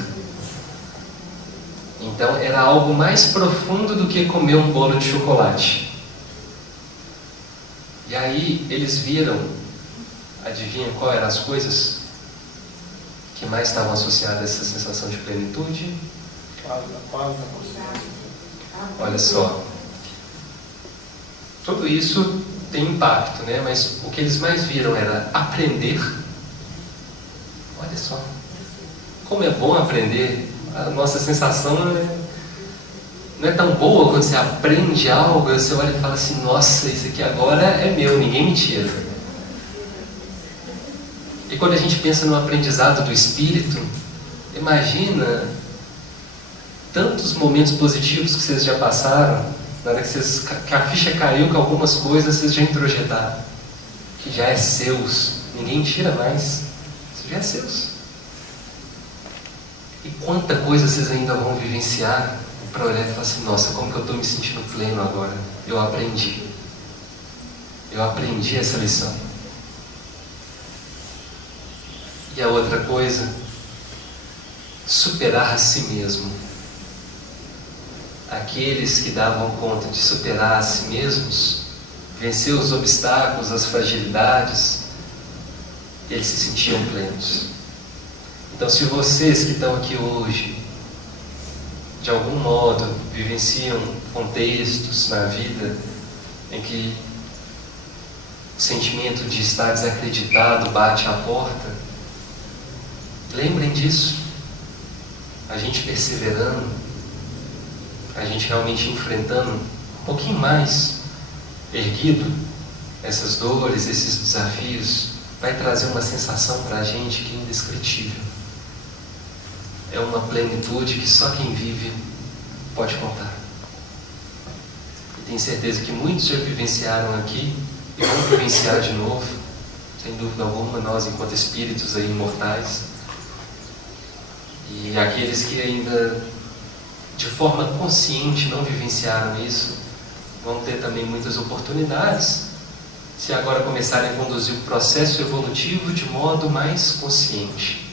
Então, era algo mais profundo do que comer um bolo de chocolate. E aí, eles viram, adivinha qual eram as coisas que mais estavam associadas a essa sensação de plenitude? Paz da consciência. Olha só. Tudo isso tem impacto, né? Mas o que eles mais viram era aprender. Olha só. Como é bom aprender. A nossa sensação não é tão boa quando você aprende algo, você olha e fala assim, nossa, isso aqui agora é meu, ninguém me tira. E quando a gente pensa no aprendizado do espírito, imagina tantos momentos positivos que vocês já passaram, na hora que a ficha caiu com algumas coisas, vocês já introjetaram, que já é seus, ninguém tira mais, isso já é seus. E quanta coisa vocês ainda vão vivenciar para olhar e falar assim, nossa, como que eu estou me sentindo pleno agora? Eu aprendi essa lição. E a outra coisa, superar a si mesmo. Aqueles que davam conta de superar a si mesmos, vencer os obstáculos, as fragilidades, eles se sentiam plenos. Então, se vocês que estão aqui hoje, de algum modo, vivenciam contextos na vida em que o sentimento de estar desacreditado bate à porta, lembrem disso. A gente perseverando, a gente realmente enfrentando um pouquinho mais erguido essas dores, esses desafios, vai trazer uma sensação para a gente que é indescritível. É uma plenitude que só quem vive pode contar. E tenho certeza que muitos já vivenciaram aqui e vão vivenciar de novo, sem dúvida alguma, nós enquanto espíritos aí imortais. E aqueles que ainda de forma consciente não vivenciaram isso, vão ter também muitas oportunidades se agora começarem a conduzir o processo evolutivo de modo mais consciente.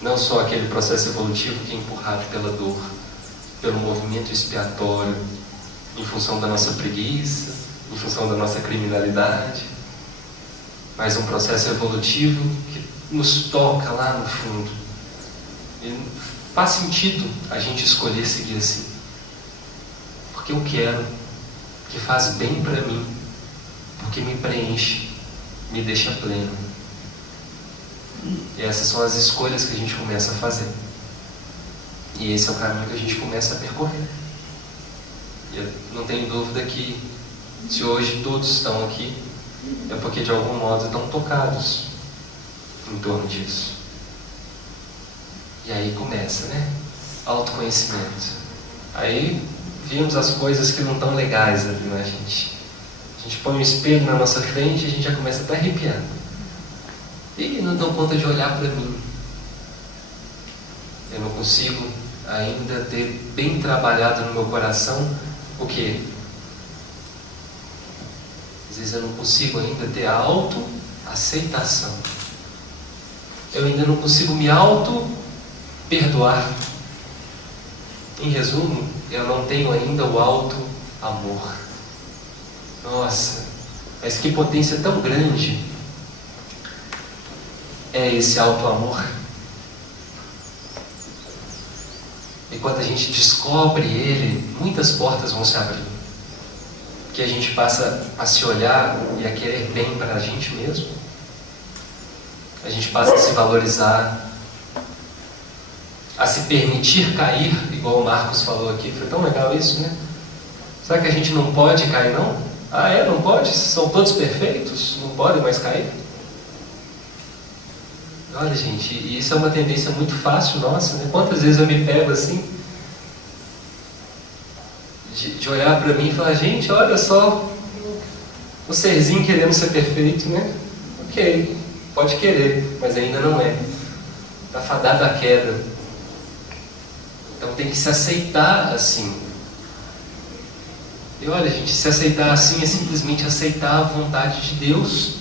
Não só aquele processo evolutivo que é empurrado pela dor, pelo movimento expiatório, em função da nossa preguiça, em função da nossa criminalidade, mas um processo evolutivo que nos toca lá no fundo. E faz sentido a gente escolher seguir assim, porque eu quero, que faz bem para mim, porque me preenche, me deixa pleno. E essas são as escolhas que a gente começa a fazer. E esse é o caminho que a gente começa a percorrer. E eu não tenho dúvida que, se hoje todos estão aqui, é porque de algum modo estão tocados em torno disso. E aí começa, né? Autoconhecimento. Aí vimos as coisas que não estão legais ali na gente. A gente põe um espelho na nossa frente e a gente já começa até arrepiando. E não dou conta de olhar para mim. Eu não consigo ainda ter bem trabalhado no meu coração o quê? Às vezes eu não consigo ainda ter a autoaceitação. Eu ainda não consigo me auto-perdoar. Em resumo, eu não tenho ainda o auto-amor. Nossa, mas que potência tão grande é esse auto-amor. E quando a gente descobre ele, muitas portas vão se abrir. Que a gente passa a se olhar e a querer bem para a gente mesmo. A gente passa a se valorizar, a se permitir cair, igual o Marcos falou aqui. Foi tão legal isso, né? Será que a gente não pode cair, não? Ah, é? Não pode? São todos perfeitos? Não podem mais cair? Olha, gente, e isso é uma tendência muito fácil nossa, né? Quantas vezes eu me pego assim, de olhar para mim e falar, gente, olha só, o serzinho querendo ser perfeito, né? Ok, pode querer, mas ainda não é. Está fadado à queda. Então tem que se aceitar assim. E olha, gente, se aceitar assim é simplesmente aceitar a vontade de Deus.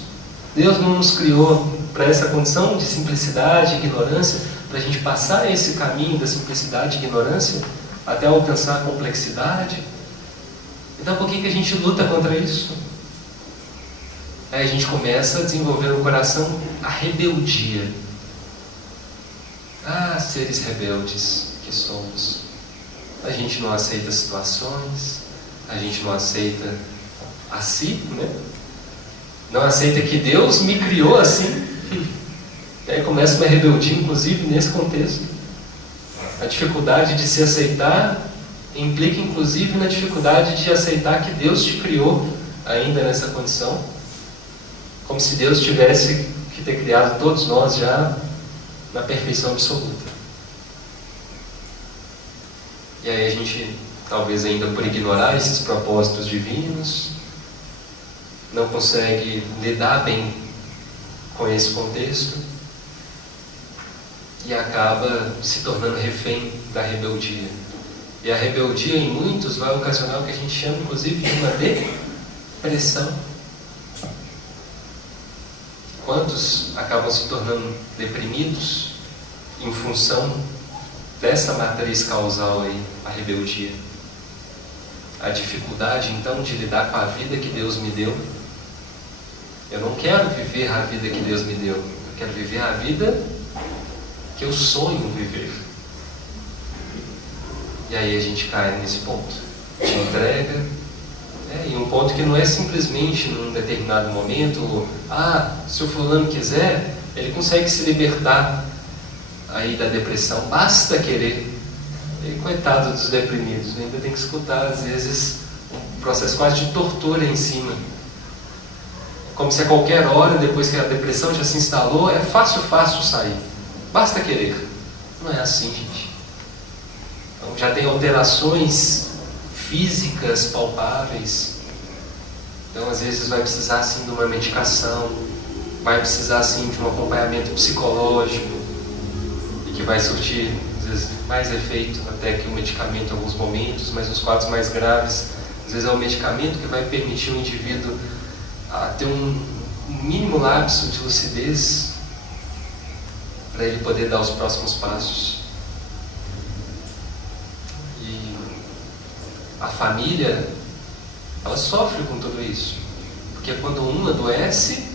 Deus não nos criou para essa condição de simplicidade e ignorância, para a gente passar esse caminho da simplicidade e ignorância até alcançar a complexidade. Então por que a gente luta contra isso? Aí a gente começa a desenvolver no coração a rebeldia. Ah, seres rebeldes que somos. A gente não aceita situações, a gente não aceita a si, né? Não aceita que Deus me criou assim. E aí começa uma rebeldia, inclusive, nesse contexto. A dificuldade de se aceitar implica, inclusive, na dificuldade de aceitar que Deus te criou ainda nessa condição. Como se Deus tivesse que ter criado todos nós já na perfeição absoluta. E aí a gente, talvez ainda por ignorar esses propósitos divinos, não consegue lidar bem com esse contexto e acaba se tornando refém da rebeldia. E a rebeldia em muitos vai ocasionar o que a gente chama, inclusive, de uma depressão. Quantos acabam se tornando deprimidos em função dessa matriz causal aí, a rebeldia? A dificuldade, então, de lidar com a vida que Deus me deu. Eu não quero viver a vida que Deus me deu. Eu quero viver a vida que eu sonho viver. E aí a gente cai nesse ponto de entrega, e um ponto que não é simplesmente num determinado momento, se o fulano quiser, ele consegue se libertar aí da depressão, basta querer. E coitado dos deprimidos, ainda tem que escutar às vezes um processo quase de tortura em cima. Como se a qualquer hora, depois que a depressão já se instalou, é fácil sair. Basta querer. Não é assim, gente. Então, já tem alterações físicas palpáveis. Então, às vezes vai precisar sim de uma medicação, vai precisar sim de um acompanhamento psicológico, e que vai surtir, às vezes, mais efeito até que o medicamento em alguns momentos, mas nos quadros mais graves, às vezes é o medicamento que vai permitir o indivíduo a ter um mínimo lapso de lucidez para ele poder dar os próximos passos. E a família, ela sofre com tudo isso, porque quando um adoece,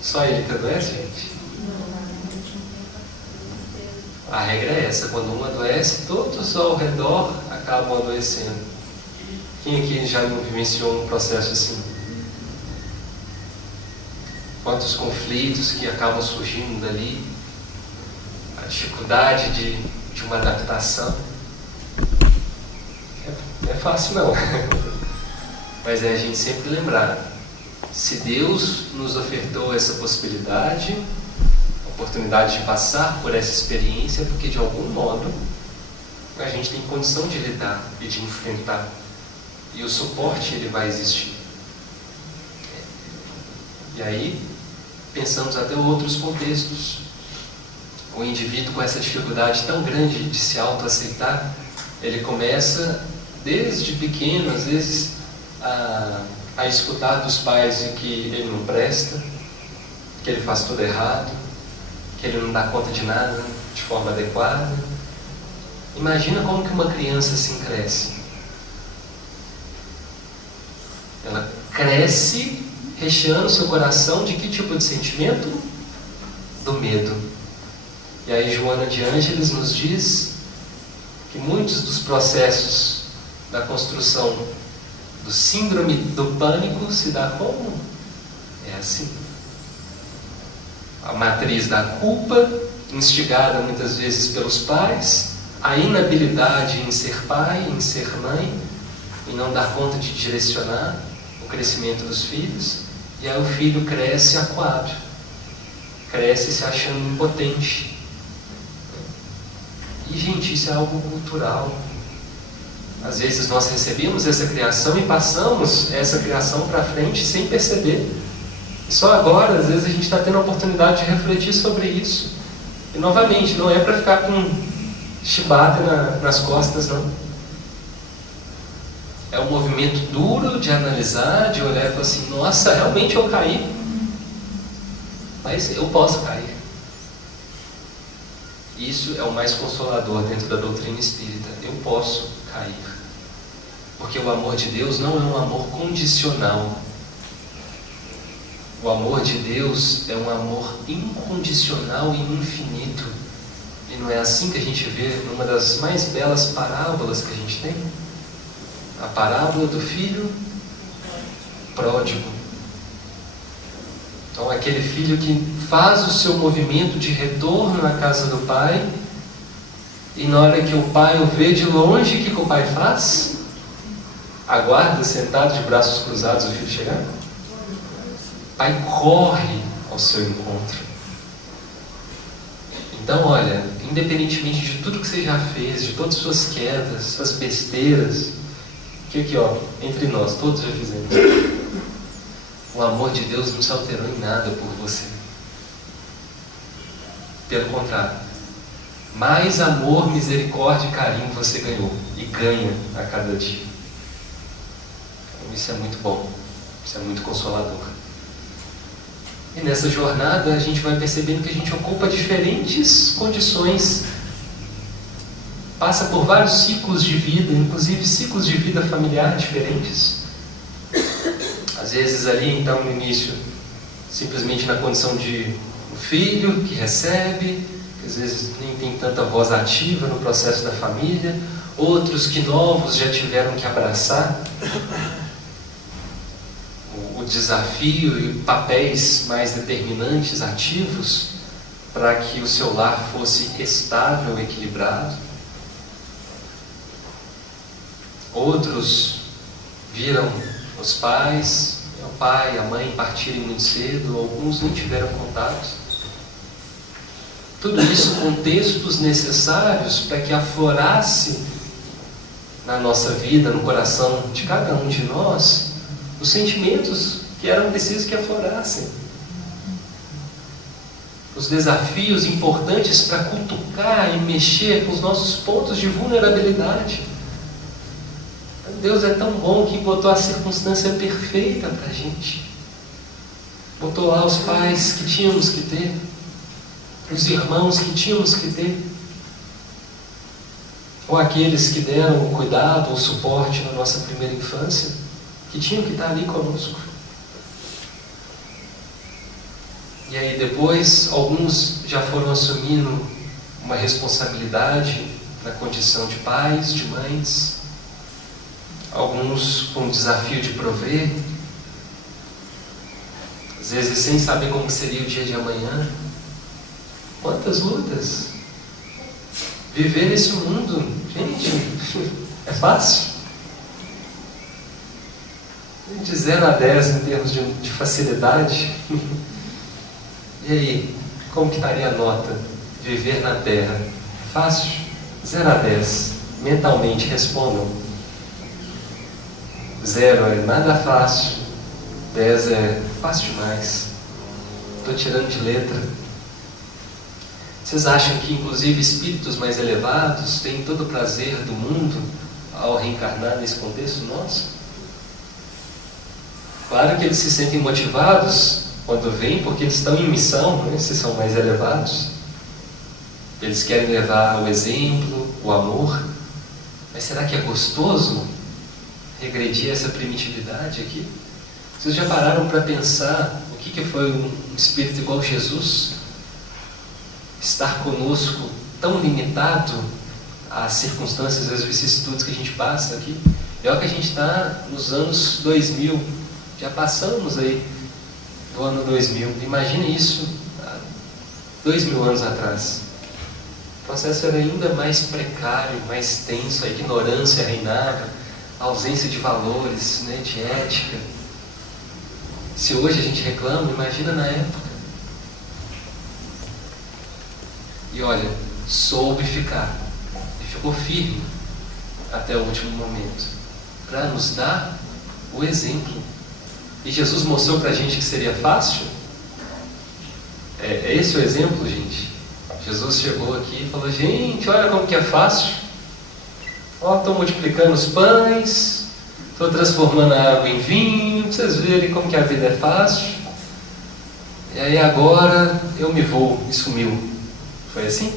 só ele que adoece, gente? A regra é essa: quando um adoece, todos ao redor acabam adoecendo. Quem aqui já vivenciou um processo assim? Quantos conflitos que acabam surgindo dali, a dificuldade de uma adaptação. Não é fácil não, mas é a gente sempre lembrar, se Deus nos ofertou essa possibilidade, a oportunidade de passar por essa experiência, porque de algum modo a gente tem condição de lidar e de enfrentar, e o suporte ele vai existir. E aí pensamos até outros contextos. O indivíduo com essa dificuldade tão grande de se autoaceitar, ele começa desde pequeno, às vezes, a escutar dos pais de que ele não presta, que ele faz tudo errado, que ele não dá conta de nada de forma adequada. Imagina como que uma criança assim cresce. Ela cresce recheando seu coração de que tipo de sentimento? Do medo. E aí Joana de Ângeles nos diz que muitos dos processos da construção do síndrome do pânico se dá como? É assim. A matriz da culpa, instigada muitas vezes pelos pais, a inabilidade em ser pai, em ser mãe, e não dar conta de direcionar o crescimento dos filhos, e aí o filho cresce acuado, cresce se achando impotente. E gente, isso é algo cultural. Às vezes nós recebemos essa criação e passamos essa criação para frente sem perceber. E só agora, às vezes, a gente está tendo a oportunidade de refletir sobre isso. E novamente, não é para ficar com chibata nas costas, não. É um movimento duro de analisar, de olhar e falar assim, nossa, realmente eu caí, mas eu posso cair. Isso é o mais consolador dentro da doutrina espírita. Eu posso cair. Porque o amor de Deus não é um amor condicional. O amor de Deus é um amor incondicional e infinito. E não é assim que a gente vê numa das mais belas parábolas que a gente tem? A parábola do filho pródigo. Então, aquele filho que faz o seu movimento de retorno à casa do pai, e na hora que o pai o vê de longe, o que o pai faz? Aguarda sentado de braços cruzados o filho chegar? O pai corre ao seu encontro. Então, olha, independentemente de tudo que você já fez, de todas as suas quedas, suas besteiras, que aqui, ó, entre nós, todos já fizemos. O amor de Deus não se alterou em nada por você. Pelo contrário, mais amor, misericórdia e carinho você ganhou e ganha a cada dia. Então, isso é muito bom, isso é muito consolador. E nessa jornada a gente vai percebendo que a gente ocupa diferentes condições, passa por vários ciclos de vida, inclusive ciclos de vida familiar diferentes. Às vezes ali então no início, simplesmente na condição de um filho que recebe, que às vezes nem tem tanta voz ativa no processo da família, outros que novos já tiveram que abraçar o desafio e papéis mais determinantes, ativos, para que o seu lar fosse estável, equilibrado. Outros viram os pais, o pai e a mãe partirem muito cedo, alguns nem tiveram contato. Tudo isso contextos necessários para que aflorasse na nossa vida, no coração de cada um de nós, os sentimentos que eram precisos que aflorassem. Os desafios importantes para cutucar e mexer com os nossos pontos de vulnerabilidade. Deus é tão bom que botou a circunstância perfeita para a gente. Botou lá os pais que tínhamos que ter, os irmãos que tínhamos que ter, ou aqueles que deram o cuidado, o suporte na nossa primeira infância, que tinham que estar ali conosco. E aí depois, alguns já foram assumindo uma responsabilidade na condição de pais, de mães, alguns com o desafio de prover, às vezes sem saber como seria o dia de amanhã. Quantas lutas! Viver nesse mundo, gente, é fácil? De 0 a 10 em termos de facilidade. E aí, como que estaria a nota? Viver na Terra, fácil? 0 a 10, mentalmente respondam. 0 é nada fácil, 10 é fácil demais. Estou tirando de letra. Vocês acham que inclusive espíritos mais elevados têm todo o prazer do mundo ao reencarnar nesse contexto nosso? Claro que eles se sentem motivados quando vêm, porque eles estão em missão, né? Se são mais elevados. Eles querem levar o exemplo, o amor. Mas será que é gostoso regredir essa primitividade aqui? Vocês já pararam para pensar o que foi um espírito igual Jesus? Estar conosco tão limitado às circunstâncias, às vicissitudes que a gente passa aqui. É o que a gente está nos anos 2000, já passamos aí do ano 2000. Imagina isso há 2000 anos atrás. O processo era ainda mais precário, mais tenso, a ignorância reinava, a ausência de valores, né, de ética. Se hoje a gente reclama, imagina na época. E olha, soube ficar, e ficou firme até o último momento, para nos dar o exemplo. E Jesus mostrou para a gente que seria fácil? É esse o exemplo, gente? Jesus chegou aqui e falou, gente, olha como que é fácil. Ó, estou multiplicando os pães, estou transformando a água em vinho, para vocês verem como que a vida é fácil. E aí agora eu me vou, e sumiu. Foi assim?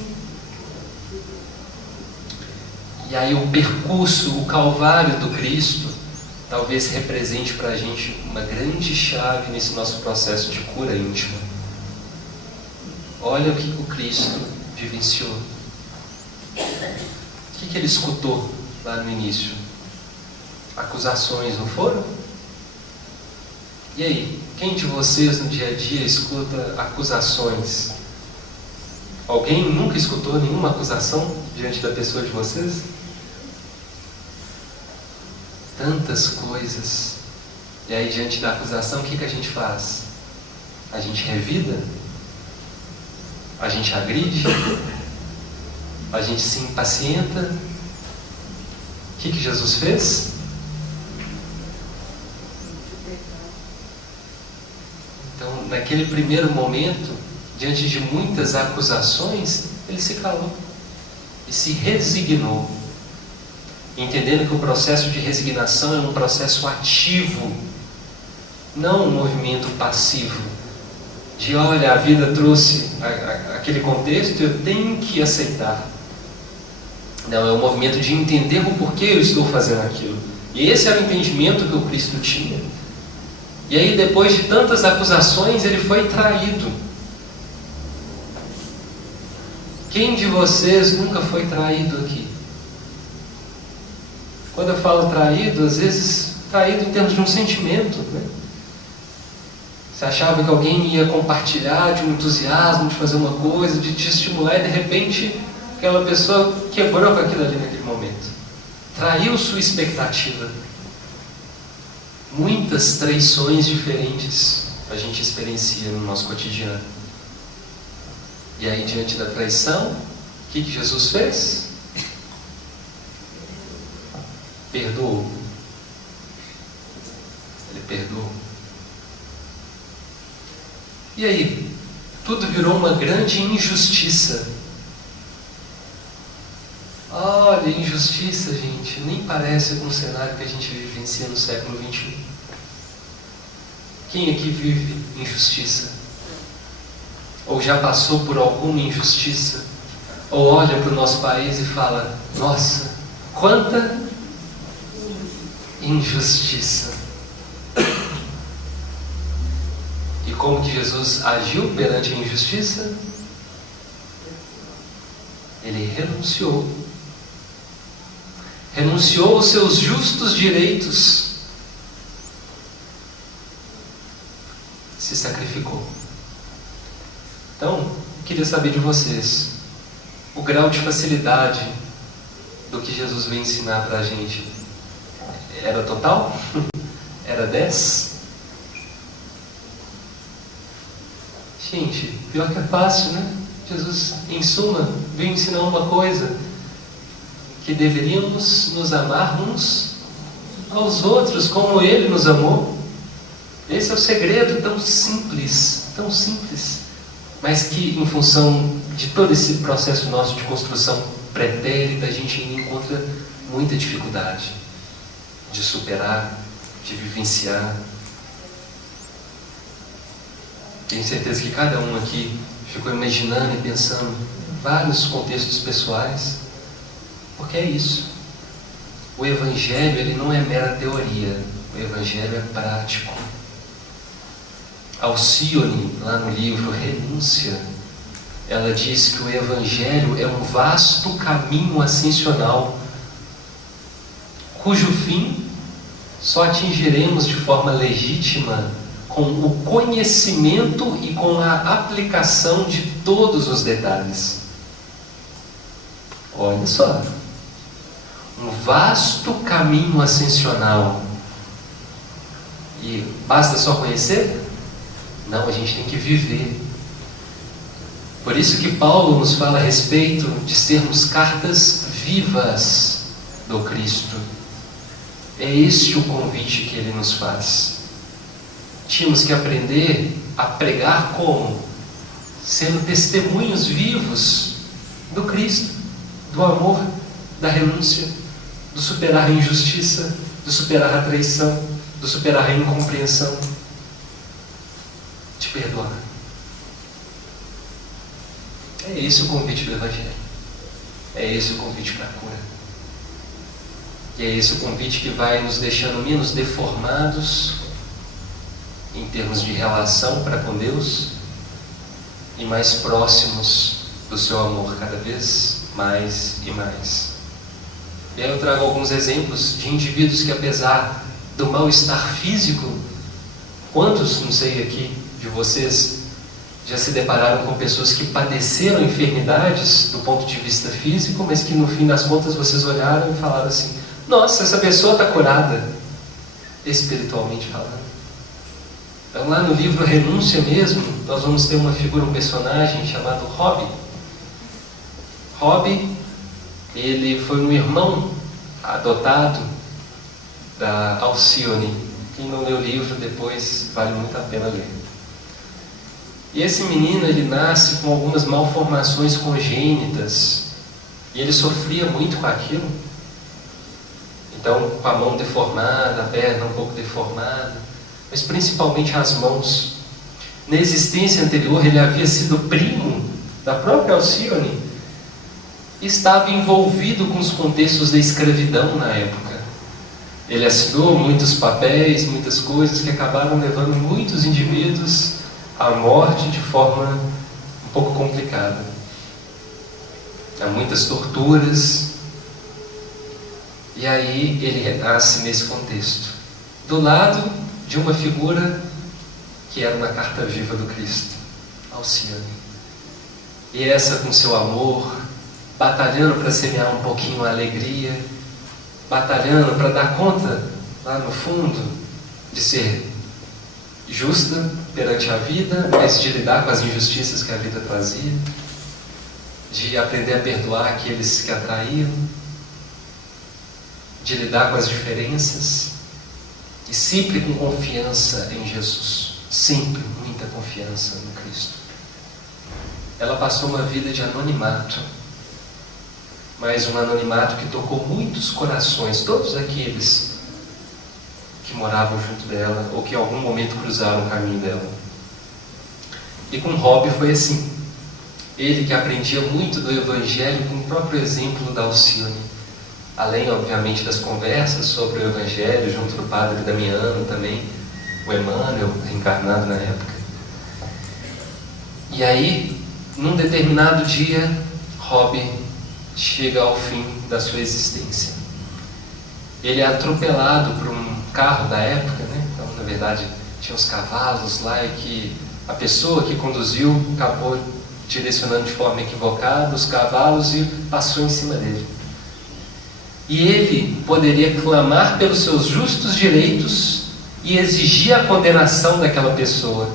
E aí o percurso, o calvário do Cristo, talvez represente para a gente uma grande chave nesse nosso processo de cura íntima. Olha o que o Cristo vivenciou. O que ele escutou lá no início? Acusações, não foram? E aí, quem de vocês no dia a dia escuta acusações? Alguém nunca escutou nenhuma acusação diante da pessoa de vocês? Tantas coisas. E aí, diante da acusação, o que a gente faz? A gente revida? A gente agride? A gente se impacienta? O que Jesus fez? Então, naquele primeiro momento, diante de muitas acusações, ele se calou. e se resignou, entendendo que o processo de resignação é um processo ativo, não um movimento passivo, de olha, a vida trouxe aquele contexto, eu tenho que aceitar. Não, é um movimento de entender o porquê eu estou fazendo aquilo. E esse era o entendimento que o Cristo tinha. E aí, depois de tantas acusações, ele foi traído. Quem de vocês nunca foi traído aqui? Quando eu falo traído, às vezes traído em termos de um sentimento, né? Você achava que alguém ia compartilhar de um entusiasmo, de fazer uma coisa, de te estimular, e de repente aquela pessoa quebrou com aquilo ali naquele momento. Traiu sua expectativa. Muitas traições diferentes a gente experiencia no nosso cotidiano. E aí, diante da traição, o que Jesus fez? Perdoou. Ele perdoou. E aí, tudo virou uma grande injustiça. Olha, injustiça, gente, nem parece com o cenário que a gente vivencia no século XXI. Quem aqui vive injustiça? Ou já passou por alguma injustiça? Ou olha para o nosso país e fala, nossa, quanta injustiça. E como que Jesus agiu perante a injustiça? Ele renunciou. Renunciou aos seus justos direitos. Se sacrificou. Então, eu queria saber de vocês, o grau de facilidade do que Jesus veio ensinar para a gente, era total? Era 10? Gente, pior que é fácil, né? Jesus, em suma, veio ensinar uma coisa, que deveríamos nos amar uns aos outros, como Ele nos amou. Esse é o segredo, tão simples, mas que em função de todo esse processo nosso de construção pretérita, a gente ainda encontra muita dificuldade de superar, de vivenciar. Tenho certeza que cada um aqui ficou imaginando e pensando em vários contextos pessoais, porque é isso. O Evangelho, ele não é mera teoria, o Evangelho é prático. Alcione, lá no livro Renúncia, ela diz que o Evangelho é um vasto caminho ascensional, cujo fim só atingiremos de forma legítima com o conhecimento e com a aplicação de todos os detalhes. Olha só, um vasto caminho ascensional. E basta só conhecer? Não, a gente tem que viver. Por isso que Paulo nos fala a respeito de sermos cartas vivas do Cristo. É esse o convite que ele nos faz. Tínhamos que aprender a pregar como? Sendo testemunhos vivos do Cristo, do amor, da renúncia, do superar a injustiça, do superar a traição, do superar a incompreensão, de perdoar. É esse o convite do Evangelho. É esse o convite para a cura. E é esse o convite que vai nos deixando menos deformados em termos de relação para com Deus e mais próximos do seu amor cada vez mais e mais. E aí eu trago alguns exemplos de indivíduos que, apesar do mal-estar físico, quantos, não sei aqui de vocês, já se depararam com pessoas que padeceram enfermidades do ponto de vista físico, mas que no fim das contas vocês olharam e falaram assim, nossa, essa pessoa está curada, espiritualmente falando. Então lá no livro Renúncia mesmo, nós vamos ter uma figura, um personagem chamado Rob. Rob, ele foi um irmão adotado da Alcione. Quem não leu o livro depois vale muito a pena ler. E esse menino, ele nasce com algumas malformações congênitas. E ele sofria muito com aquilo. Então, com a mão deformada, a perna um pouco deformada, mas principalmente as mãos. Na existência anterior, ele havia sido primo da própria Alcione e estava envolvido com os contextos da escravidão na época. Ele assinou muitos papéis, muitas coisas que acabaram levando muitos indivíduos à morte de forma um pouco complicada. Há muitas torturas. E aí ele nasce nesse contexto, do lado de uma figura que era uma carta viva do Cristo, Alcione. E essa com seu amor, batalhando para semear um pouquinho a alegria, batalhando para dar conta, lá no fundo, de ser justa perante a vida, mas de lidar com as injustiças que a vida trazia, de aprender a perdoar aqueles que a traíam, de lidar com as diferenças, e sempre com confiança em Jesus, sempre muita confiança no Cristo. Ela passou uma vida de anonimato, mas um anonimato que tocou muitos corações, todos aqueles que moravam junto dela, ou que em algum momento cruzaram o caminho dela. E com Rob foi assim. Ele que aprendia muito do Evangelho com o próprio exemplo da Alcione. Além, obviamente, das conversas sobre o Evangelho, junto do padre Damiano também, o Emmanuel, reencarnado na época. E aí, num determinado dia, Rob chega ao fim da sua existência. Ele é atropelado por um carro da época, né? Então, na verdade, tinha os cavalos lá e que a pessoa que conduziu acabou direcionando de forma equivocada os cavalos e passou em cima dele. E ele poderia clamar pelos seus justos direitos e exigir a condenação daquela pessoa.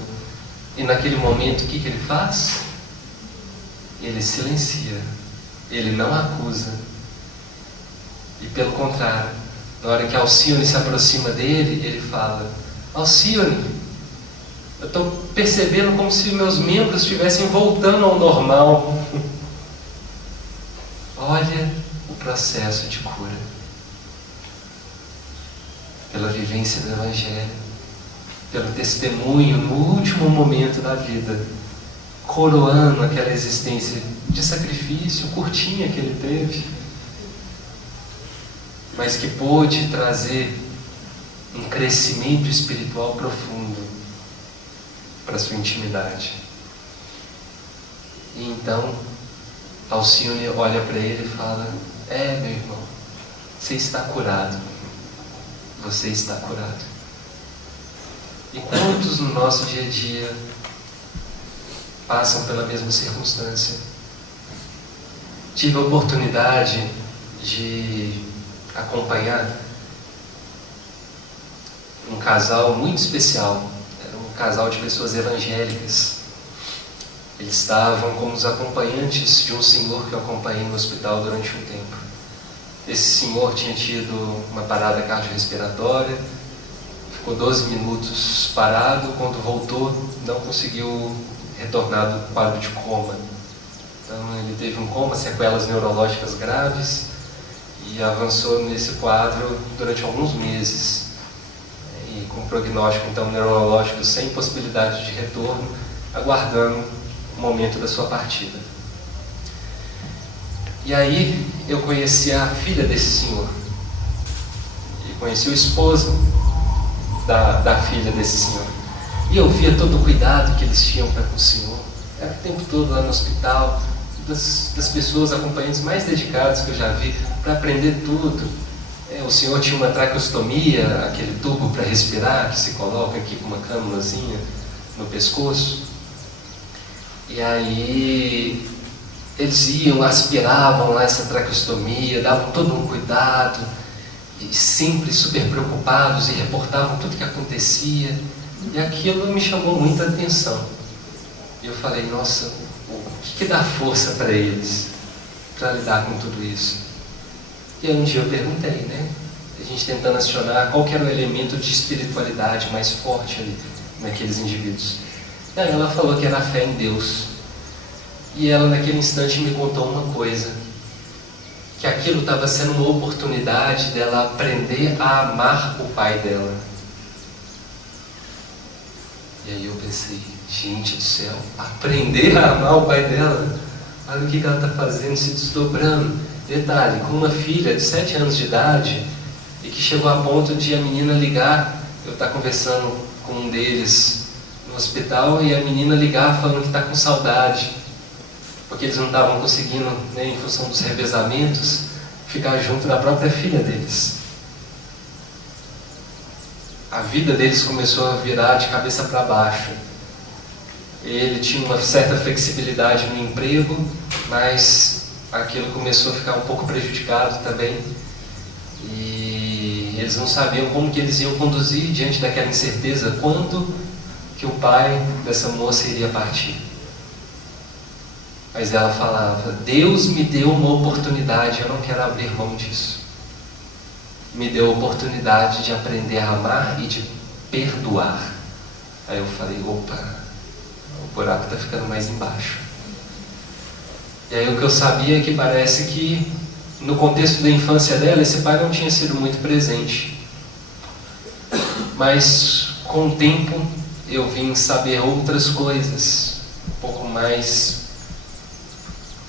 E naquele momento, o que ele faz? Ele silencia, ele não acusa. E pelo contrário, na hora que Alcione se aproxima dele, ele fala: Alcione, eu estou percebendo como se meus membros estivessem voltando ao normal. Olha o processo de cura. Pela vivência do Evangelho, pelo testemunho no último momento da vida, coroando aquela existência de sacrifício curtinha que ele teve, mas que pôde trazer um crescimento espiritual profundo para a sua intimidade. E então Alcione olha para ele e fala: meu irmão, você está curado. Você está curado. E quantos no nosso dia a dia passam pela mesma circunstância? Tive a oportunidade de acompanhar um casal muito especial. Era um casal de pessoas evangélicas. Eles estavam como os acompanhantes de um senhor que eu acompanhei no hospital durante um tempo. Esse senhor tinha tido uma parada cardiorrespiratória, ficou 12 minutos parado, quando voltou não conseguiu retornar do quadro de coma. Então ele teve um coma, sequelas neurológicas graves, e avançou nesse quadro durante alguns meses. E com prognóstico então neurológico sem possibilidade de retorno, aguardando o momento da sua partida. E aí eu conheci a filha desse senhor, e conheci o esposo da filha desse senhor, e eu via todo o cuidado que eles tinham para com o senhor. Era o tempo todo lá no hospital, das pessoas acompanhantes mais dedicadas que eu já vi, para aprender tudo. O senhor tinha uma traqueostomia, aquele tubo para respirar que se coloca aqui com uma cânulazinha no pescoço, e aí eles iam, aspiravam lá essa traqueostomia, davam todo um cuidado, e sempre super preocupados, e reportavam tudo que acontecia, e aquilo me chamou muita atenção. E eu falei: nossa, o que dá força para eles, para lidar com tudo isso? E aí um dia eu perguntei, né, a gente tentando acionar qual que era o elemento de espiritualidade mais forte ali naqueles indivíduos. E aí ela falou que era a fé em Deus. E ela naquele instante me contou uma coisa, que aquilo estava sendo uma oportunidade dela aprender a amar o pai dela. E aí eu pensei, gente do céu, aprender a amar o pai dela? Olha o que ela está fazendo, se desdobrando. Detalhe, com uma filha de 7 anos de idade, e que chegou a ponto de a menina ligar, eu estar conversando com um deles no hospital, e a menina ligar falando que está com saudade, porque eles não estavam conseguindo, né, em função dos revezamentos, ficar junto da própria filha deles. A vida deles começou a virar de cabeça para baixo. Ele tinha uma certa flexibilidade no emprego, mas aquilo começou a ficar um pouco prejudicado também. E eles não sabiam como que eles iam conduzir diante daquela incerteza, quando que o pai dessa moça iria partir. Mas ela falava, Deus me deu uma oportunidade, eu não quero abrir mão disso. Me deu a oportunidade de aprender a amar e de perdoar. Aí eu falei, opa, o buraco está ficando mais embaixo. E aí o que eu sabia é que parece que no contexto da infância dela, esse pai não tinha sido muito presente. Mas com o tempo eu vim saber outras coisas, um pouco mais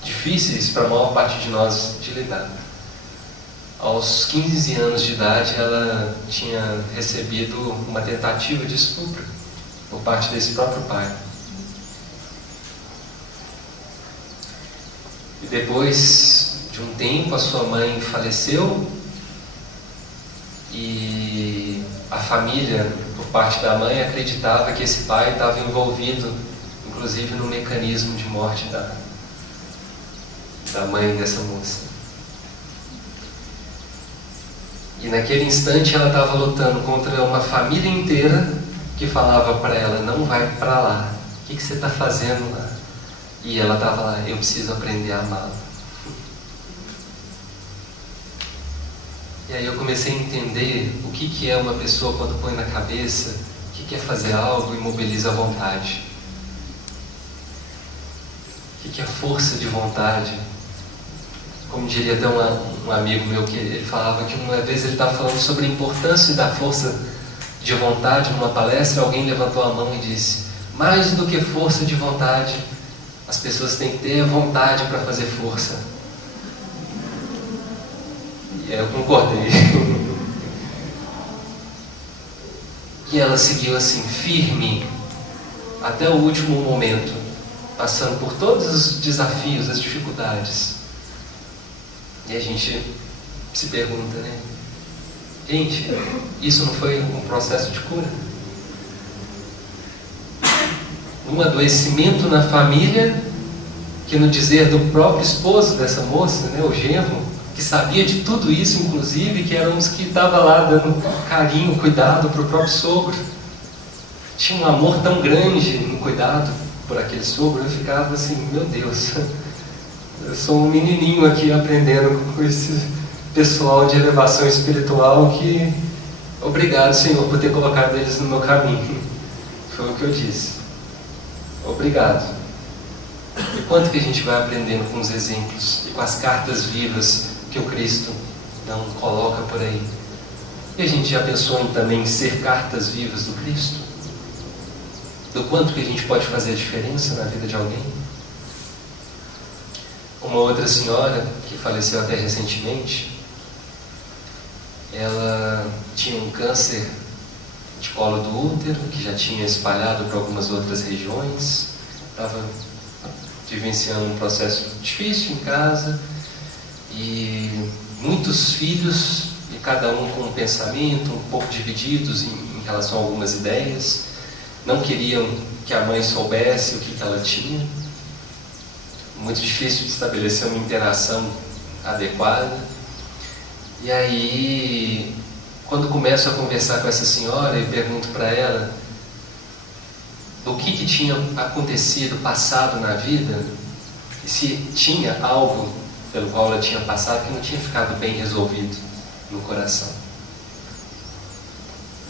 difíceis para a maior parte de nós de lidar. Aos 15 anos de idade, ela tinha recebido uma tentativa de estupro por parte desse próprio pai. E depois de um tempo, a sua mãe faleceu e a família, por parte da mãe, acreditava que esse pai estava envolvido, inclusive, no mecanismo de morte da mãe dessa moça. E naquele instante ela estava lutando contra uma família inteira que falava para ela, não vai para lá, o que você está fazendo lá? E ela estava lá, eu preciso aprender a amá-la. E aí eu comecei a entender o que é uma pessoa quando põe na cabeça que quer fazer algo e mobiliza a vontade. O que é força de vontade? Como diria até um amigo meu, que ele falava que uma vez ele estava falando sobre a importância da força de vontade numa palestra, alguém levantou a mão e disse, mais do que força de vontade, as pessoas têm que ter vontade para fazer força. E aí eu concordei. E ela seguiu assim, firme, até o último momento, passando por todos os desafios, as dificuldades. E a gente se pergunta, né? Gente, isso não foi um processo de cura? Um adoecimento na família, que no dizer do próprio esposo dessa moça, né, o genro, que sabia de tudo isso, inclusive, que eram os que estavam lá dando carinho, cuidado para o próprio sogro. Tinha um amor tão grande no cuidado por aquele sogro, eu ficava assim, meu Deus, eu sou um menininho aqui aprendendo com esse pessoal de elevação espiritual que, obrigado, Senhor, por ter colocado eles no meu caminho. Foi o que eu disse. Obrigado. E quanto que a gente vai aprendendo com os exemplos e com as cartas vivas que o Cristo não coloca por aí? E a gente já pensou em também ser cartas vivas do Cristo? Do quanto que a gente pode fazer a diferença na vida de alguém? Uma outra senhora, que faleceu até recentemente, ela tinha um câncer de colo do útero, que já tinha espalhado para algumas outras regiões, estava vivenciando um processo difícil em casa, e muitos filhos, e cada um com um pensamento, um pouco divididos em relação a algumas ideias, não queriam que a mãe soubesse o que ela tinha. Muito difícil de estabelecer uma interação adequada. E aí, quando começo a conversar com essa senhora e pergunto para ela do que tinha acontecido, passado na vida, e se tinha algo pelo qual ela tinha passado que não tinha ficado bem resolvido no coração.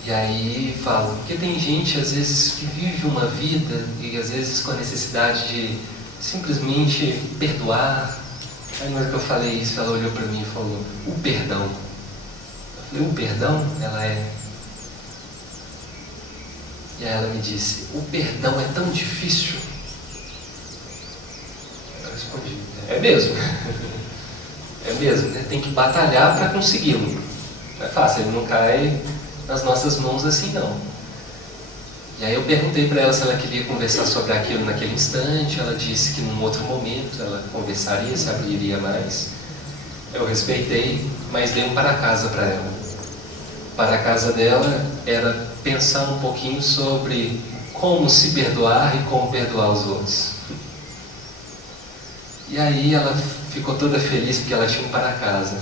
E aí falo, porque tem gente às vezes que vive uma vida e às vezes com a necessidade de simplesmente perdoar, Aí na hora que eu falei isso, ela olhou para mim e falou, o perdão. Eu falei, o perdão? Ela é. E aí ela me disse, o perdão é tão difícil? Eu respondi, é mesmo. É mesmo, né? Tem que batalhar para consegui-lo. Não é fácil, ele não cai nas nossas mãos assim não. E aí eu perguntei para ela se ela queria conversar sobre aquilo naquele instante. Ela disse que num outro momento ela conversaria, se abriria mais. Eu respeitei, mas dei um para casa para ela. Para casa dela era pensar um pouquinho sobre como se perdoar e como perdoar os outros. E aí ela ficou toda feliz porque ela tinha um para casa.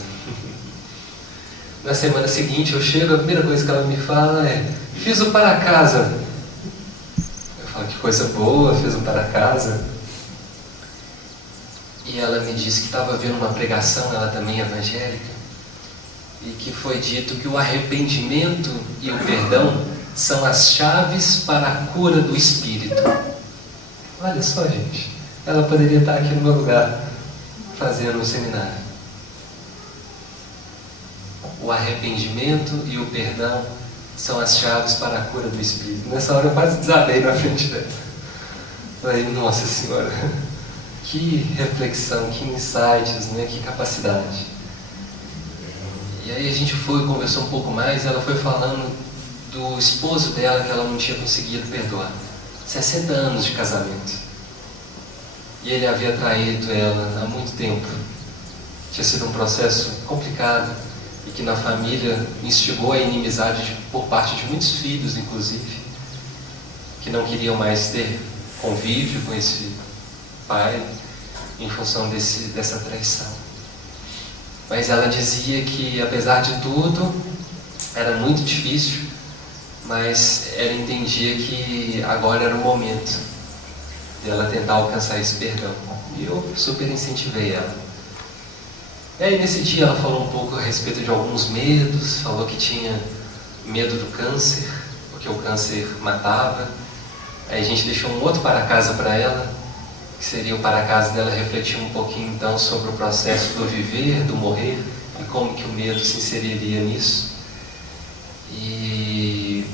Na semana seguinte eu chego, a primeira coisa que ela me fala é, fiz o para casa. Eu falo, que coisa boa, fiz um para casa. E ela me disse que estava vendo uma pregação, ela também evangélica, e que foi dito que o arrependimento e o perdão são as chaves para a cura do espírito. Olha só, gente, ela poderia estar aqui no meu lugar fazendo um seminário. O arrependimento e o perdão são as chaves para a cura do espírito. Nessa hora eu quase desabei na frente dela. Falei, nossa Senhora, que reflexão, que insights, né? Que capacidade. E aí a gente foi, conversou um pouco mais, ela foi falando do esposo dela que ela não tinha conseguido perdoar. 60 anos de casamento. E ele havia traído ela há muito tempo. Tinha sido um processo complicado e que na família instigou a inimizade por parte de muitos filhos, inclusive, que não queriam mais ter convívio com esse pai em função dessa traição. Mas ela dizia que, apesar de tudo, era muito difícil, mas ela entendia que agora era o momento de ela tentar alcançar esse perdão. E eu super incentivei ela. E aí nesse dia ela falou um pouco a respeito de alguns medos, falou que tinha medo do câncer, porque o câncer matava. Aí a gente deixou um outro para casa para ela, que seria o para casa dela refletir um pouquinho então sobre o processo do viver, do morrer, e como que o medo se inseriria nisso.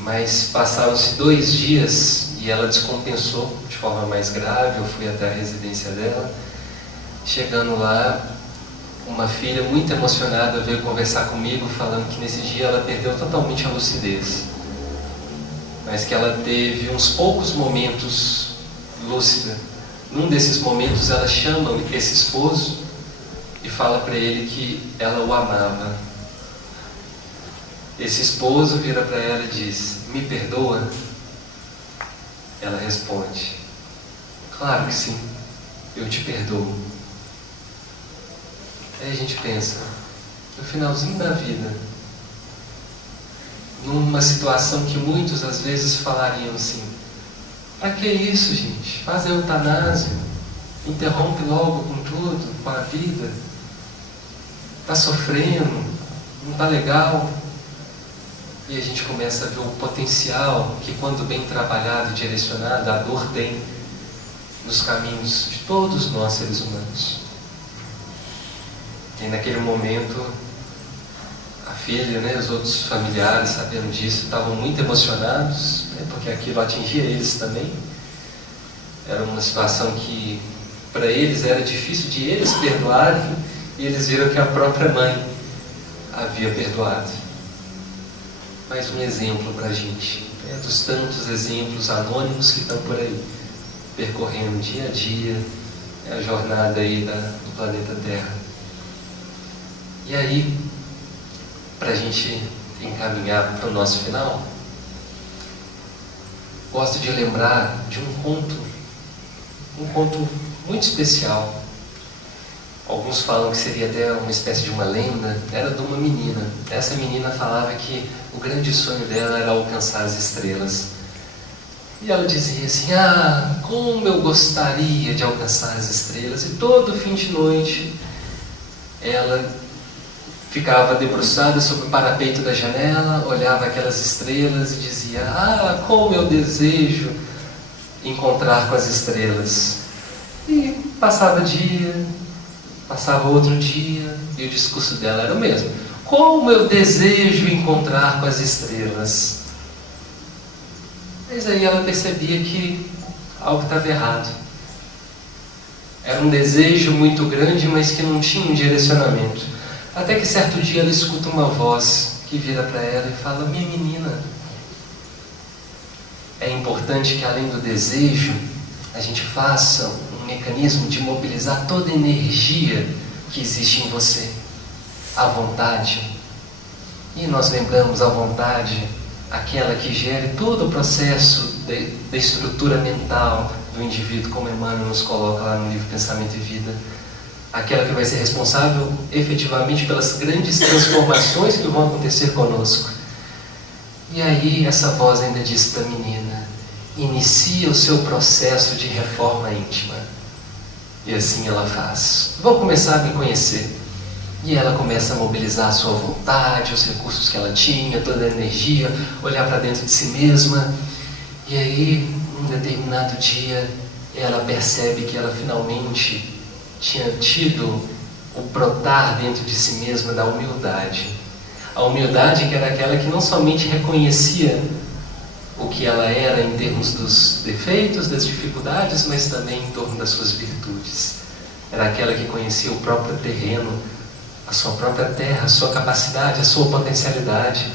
Mas passaram-se 2 dias e ela descompensou de forma mais grave. Eu fui até a residência dela. Chegando lá, uma filha muito emocionada veio conversar comigo, falando que nesse dia ela perdeu totalmente a lucidez, mas que ela teve uns poucos momentos lúcida. Num desses momentos ela chama esse esposo e fala para ele que ela o amava. Esse esposo vira para ela e diz, me perdoa? Ela responde, claro que sim, eu te perdoo. Aí a gente pensa, no finalzinho da vida, numa situação que muitos às vezes falariam assim, para que isso, gente? Faz a eutanásia, interrompe logo com tudo, com a vida. Está sofrendo, não está legal. E a gente começa a ver o potencial que, quando bem trabalhado e direcionado, a dor tem nos caminhos de todos nós seres humanos. E naquele momento, a filha, né, os outros familiares, sabendo disso, estavam muito emocionados, né, porque aquilo atingia eles também. Era uma situação que, para eles, era difícil de eles perdoarem, e eles viram que a própria mãe havia perdoado. Mais um exemplo para a gente, né, dos tantos exemplos anônimos que estão por aí, percorrendo dia a dia a jornada aí do planeta Terra. E aí, para a gente encaminhar para o nosso final, gosto de lembrar de um conto muito especial. Alguns falam que seria até uma espécie de uma lenda. Era de uma menina. Essa menina falava que o grande sonho dela era alcançar as estrelas. E ela dizia assim, como eu gostaria de alcançar as estrelas. E todo fim de noite, ela ficava debruçada sobre o parapeito da janela, olhava aquelas estrelas e dizia, como eu desejo encontrar com as estrelas. E passava dia, Passava outro dia e o discurso dela era o mesmo. Como eu desejo encontrar com as estrelas. Mas aí ela percebia que algo estava errado. Era um desejo muito grande, mas que não tinha um direcionamento. Até que certo dia ela escuta uma voz que vira para ela e fala: minha menina, é importante que além do desejo, a gente faça um mecanismo de mobilizar toda a energia que existe em você. A vontade. E nós lembramos a vontade, aquela que gere todo o processo da estrutura mental do indivíduo, como Emmanuel nos coloca lá no livro Pensamento e Vida. Aquela que vai ser responsável efetivamente pelas grandes transformações que vão acontecer conosco. E aí essa voz ainda diz para a menina: inicia o seu processo de reforma íntima. E assim ela faz. Vão começar a me conhecer. E ela começa a mobilizar a sua vontade, os recursos que ela tinha, toda a energia, olhar para dentro de si mesma. E aí, num determinado dia, ela percebe que ela finalmente tinha tido o brotar dentro de si mesma da humildade. A humildade que era aquela que não somente reconhecia o que ela era em termos dos defeitos, das dificuldades, mas também em torno das suas virtudes. Era aquela que conhecia o próprio terreno, a sua própria terra, a sua capacidade, a sua potencialidade.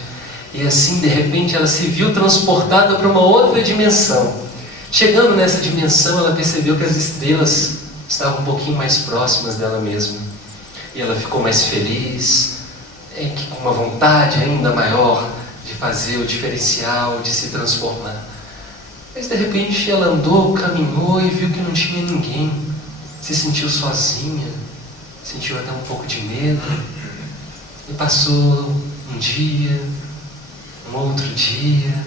E assim, de repente, ela se viu transportada para uma outra dimensão. Chegando nessa dimensão, ela percebeu que as estrelas estavam um pouquinho mais próximas dela mesma. E ela ficou mais feliz, com uma vontade ainda maior de fazer o diferencial, de se transformar. Mas de repente ela andou, caminhou e viu que não tinha ninguém. Se sentiu sozinha, sentiu até um pouco de medo. E passou um dia, um outro dia,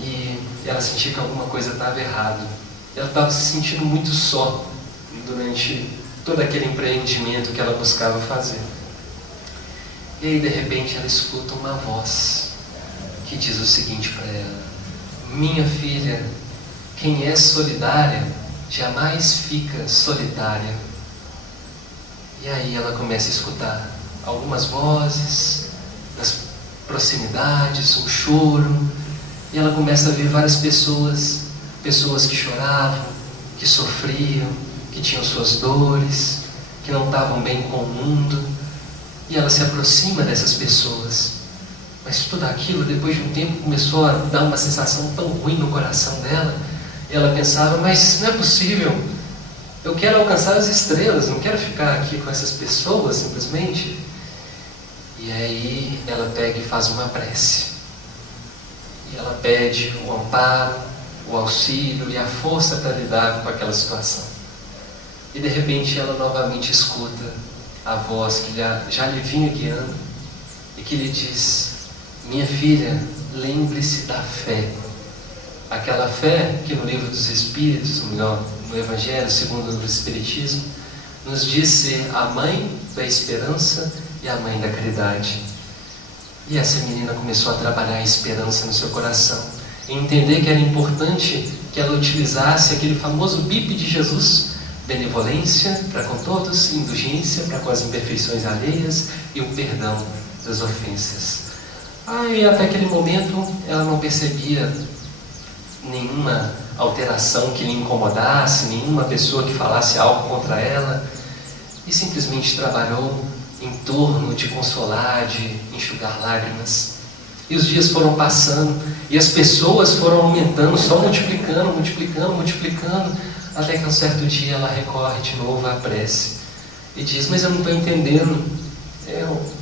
e ela sentia que alguma coisa estava errada. Ela estava se sentindo muito só durante todo aquele empreendimento que ela buscava fazer. E aí de repente ela escuta uma voz que diz o seguinte para ela: minha filha, quem é solidária jamais fica solitária. E aí ela começa a escutar algumas vozes nas proximidades, um choro, e ela começa a ver várias pessoas que choravam, que sofriam, que tinham suas dores, que não estavam bem com o mundo. E ela se aproxima dessas pessoas. Mas tudo aquilo, depois de um tempo, começou a dar uma sensação tão ruim no coração dela. E ela pensava: mas não é possível. Eu quero alcançar as estrelas, não quero ficar aqui com essas pessoas simplesmente. E aí ela pega e faz uma prece. E ela pede o amparo, o auxílio e a força para lidar com aquela situação. E de repente ela novamente escuta a voz que já lhe vinha guiando e que lhe diz: minha filha, lembre-se da fé. Aquela fé que no livro dos Espíritos, ou melhor, no Evangelho segundo o Espiritismo, nos diz ser a mãe da esperança e a mãe da caridade. E essa menina começou a trabalhar a esperança no seu coração, e entender que era importante que ela utilizasse aquele famoso BIP de Jesus: benevolência para com todos, indulgência para com as imperfeições alheias e o perdão das ofensas. E até aquele momento ela não percebia nenhuma alteração que lhe incomodasse, nenhuma pessoa que falasse algo contra ela, e simplesmente trabalhou em torno de consolar, de enxugar lágrimas. E os dias foram passando, e as pessoas foram aumentando, só multiplicando, até que um certo dia ela recorre de novo à prece e diz: mas eu não estou entendendo,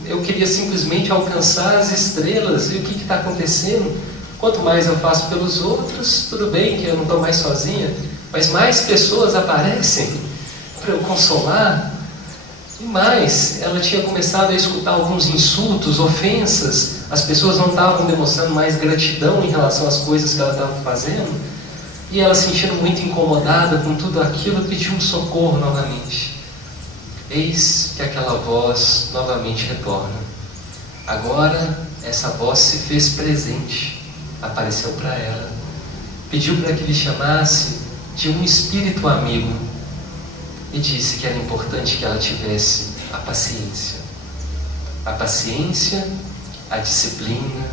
eu queria simplesmente alcançar as estrelas, e o que está acontecendo? Quanto mais eu faço pelos outros, tudo bem que eu não estou mais sozinha, mas mais pessoas aparecem para eu consolar. E mais, ela tinha começado a escutar alguns insultos, ofensas. As pessoas não estavam demonstrando mais gratidão em relação às coisas que ela estava fazendo. E ela, sentindo muito incomodada com tudo aquilo, pediu um socorro novamente. Eis que aquela voz novamente retorna. Agora, essa voz se fez presente, apareceu para ela. Pediu para que lhe chamasse de um espírito amigo. e disse que era importante que ela tivesse a paciência. A paciência, a disciplina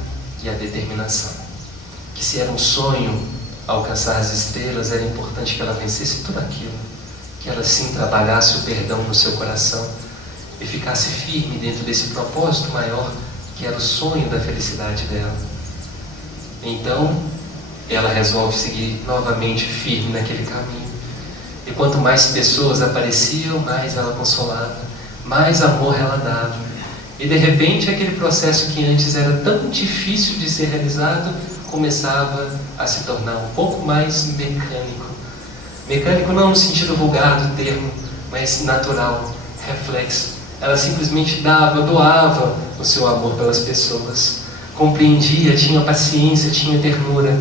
e a determinação. Que se era um sonho alcançar as estrelas, era importante que ela vencesse tudo aquilo. Que ela sim trabalhasse o perdão no seu coração e ficasse firme dentro desse propósito maior, que era o sonho da felicidade dela. Então, ela resolve seguir novamente firme naquele caminho. E quanto mais pessoas apareciam, mais ela consolava, mais amor ela dava. E de repente, aquele processo que antes era tão difícil de ser realizado, começava a se tornar um pouco mais mecânico. Mecânico não no sentido vulgar do termo, mas natural, reflexo. Ela simplesmente doava o seu amor pelas pessoas, compreendia, tinha paciência, tinha ternura.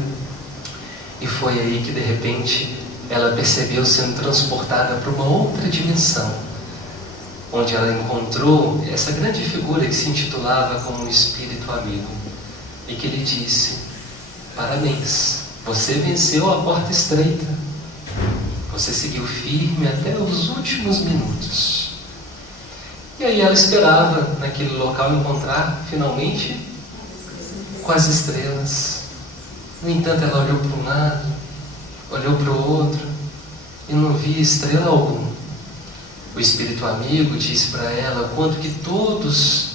E foi aí que de repente ela percebeu sendo transportada para uma outra dimensão, onde ela encontrou essa grande figura que se intitulava como um espírito amigo, e que lhe disse: parabéns, você venceu a porta estreita, você seguiu firme até os últimos minutos. E aí ela esperava naquele local encontrar finalmente com as estrelas. No entanto, ela olhou para um lado, olhou para o outro e não via estrela alguma. O espírito amigo disse para ela o quanto que todos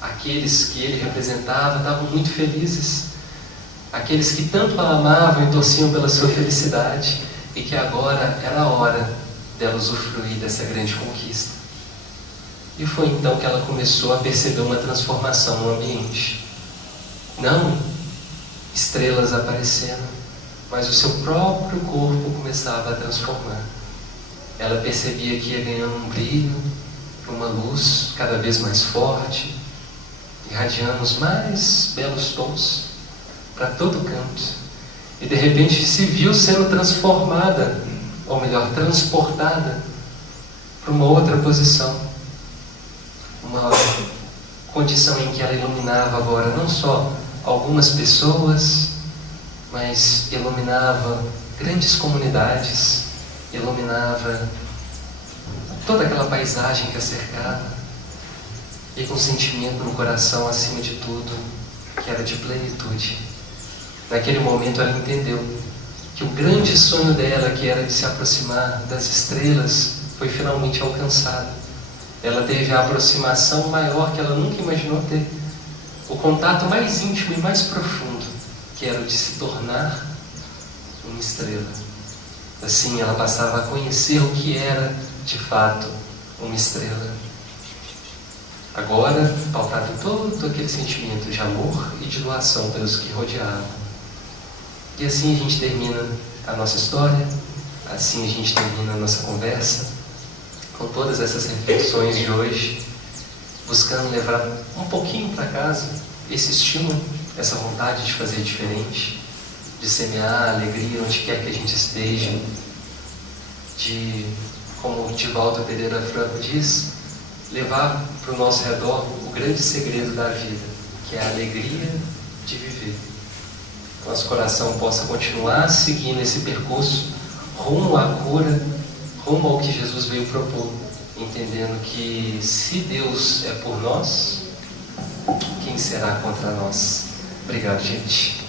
aqueles que ele representava estavam muito felizes, aqueles que tanto a amavam e torciam pela sua felicidade, e que agora era a hora dela usufruir dessa grande conquista. E foi então que ela começou a perceber uma transformação no ambiente. Não estrelas aparecendo, mas o seu próprio corpo começava a transformar. Ela percebia que ia ganhando um brilho, uma luz cada vez mais forte, irradiando os mais belos tons para todo canto. E de repente se viu sendo transformada, ou melhor, transportada para uma outra posição. Uma condição em que ela iluminava agora não só algumas pessoas, mas iluminava grandes comunidades, iluminava toda aquela paisagem que a cercava, e com sentimento no coração acima de tudo, que era de plenitude. Naquele momento ela entendeu que o grande sonho dela, que era de se aproximar das estrelas, foi finalmente alcançado. Ela teve a aproximação maior que ela nunca imaginou ter, o contato mais íntimo e mais profundo, que era o de se tornar uma estrela. Assim ela passava a conhecer o que era de fato uma estrela. Agora, pautado em todo aquele sentimento de amor e de doação pelos que rodeavam. E assim a gente termina a nossa história, assim a gente termina a nossa conversa, com todas essas reflexões de hoje, buscando levar um pouquinho para casa esse estímulo, essa vontade de fazer diferente, de semear alegria onde quer que a gente esteja, de, como o Divaldo Pereira Franco diz, levar para o nosso redor o grande segredo da vida, que é a alegria de viver. Que nosso coração possa continuar seguindo esse percurso rumo à cura, rumo ao que Jesus veio propor, entendendo que se Deus é por nós, quem será contra nós? Obrigado, gente.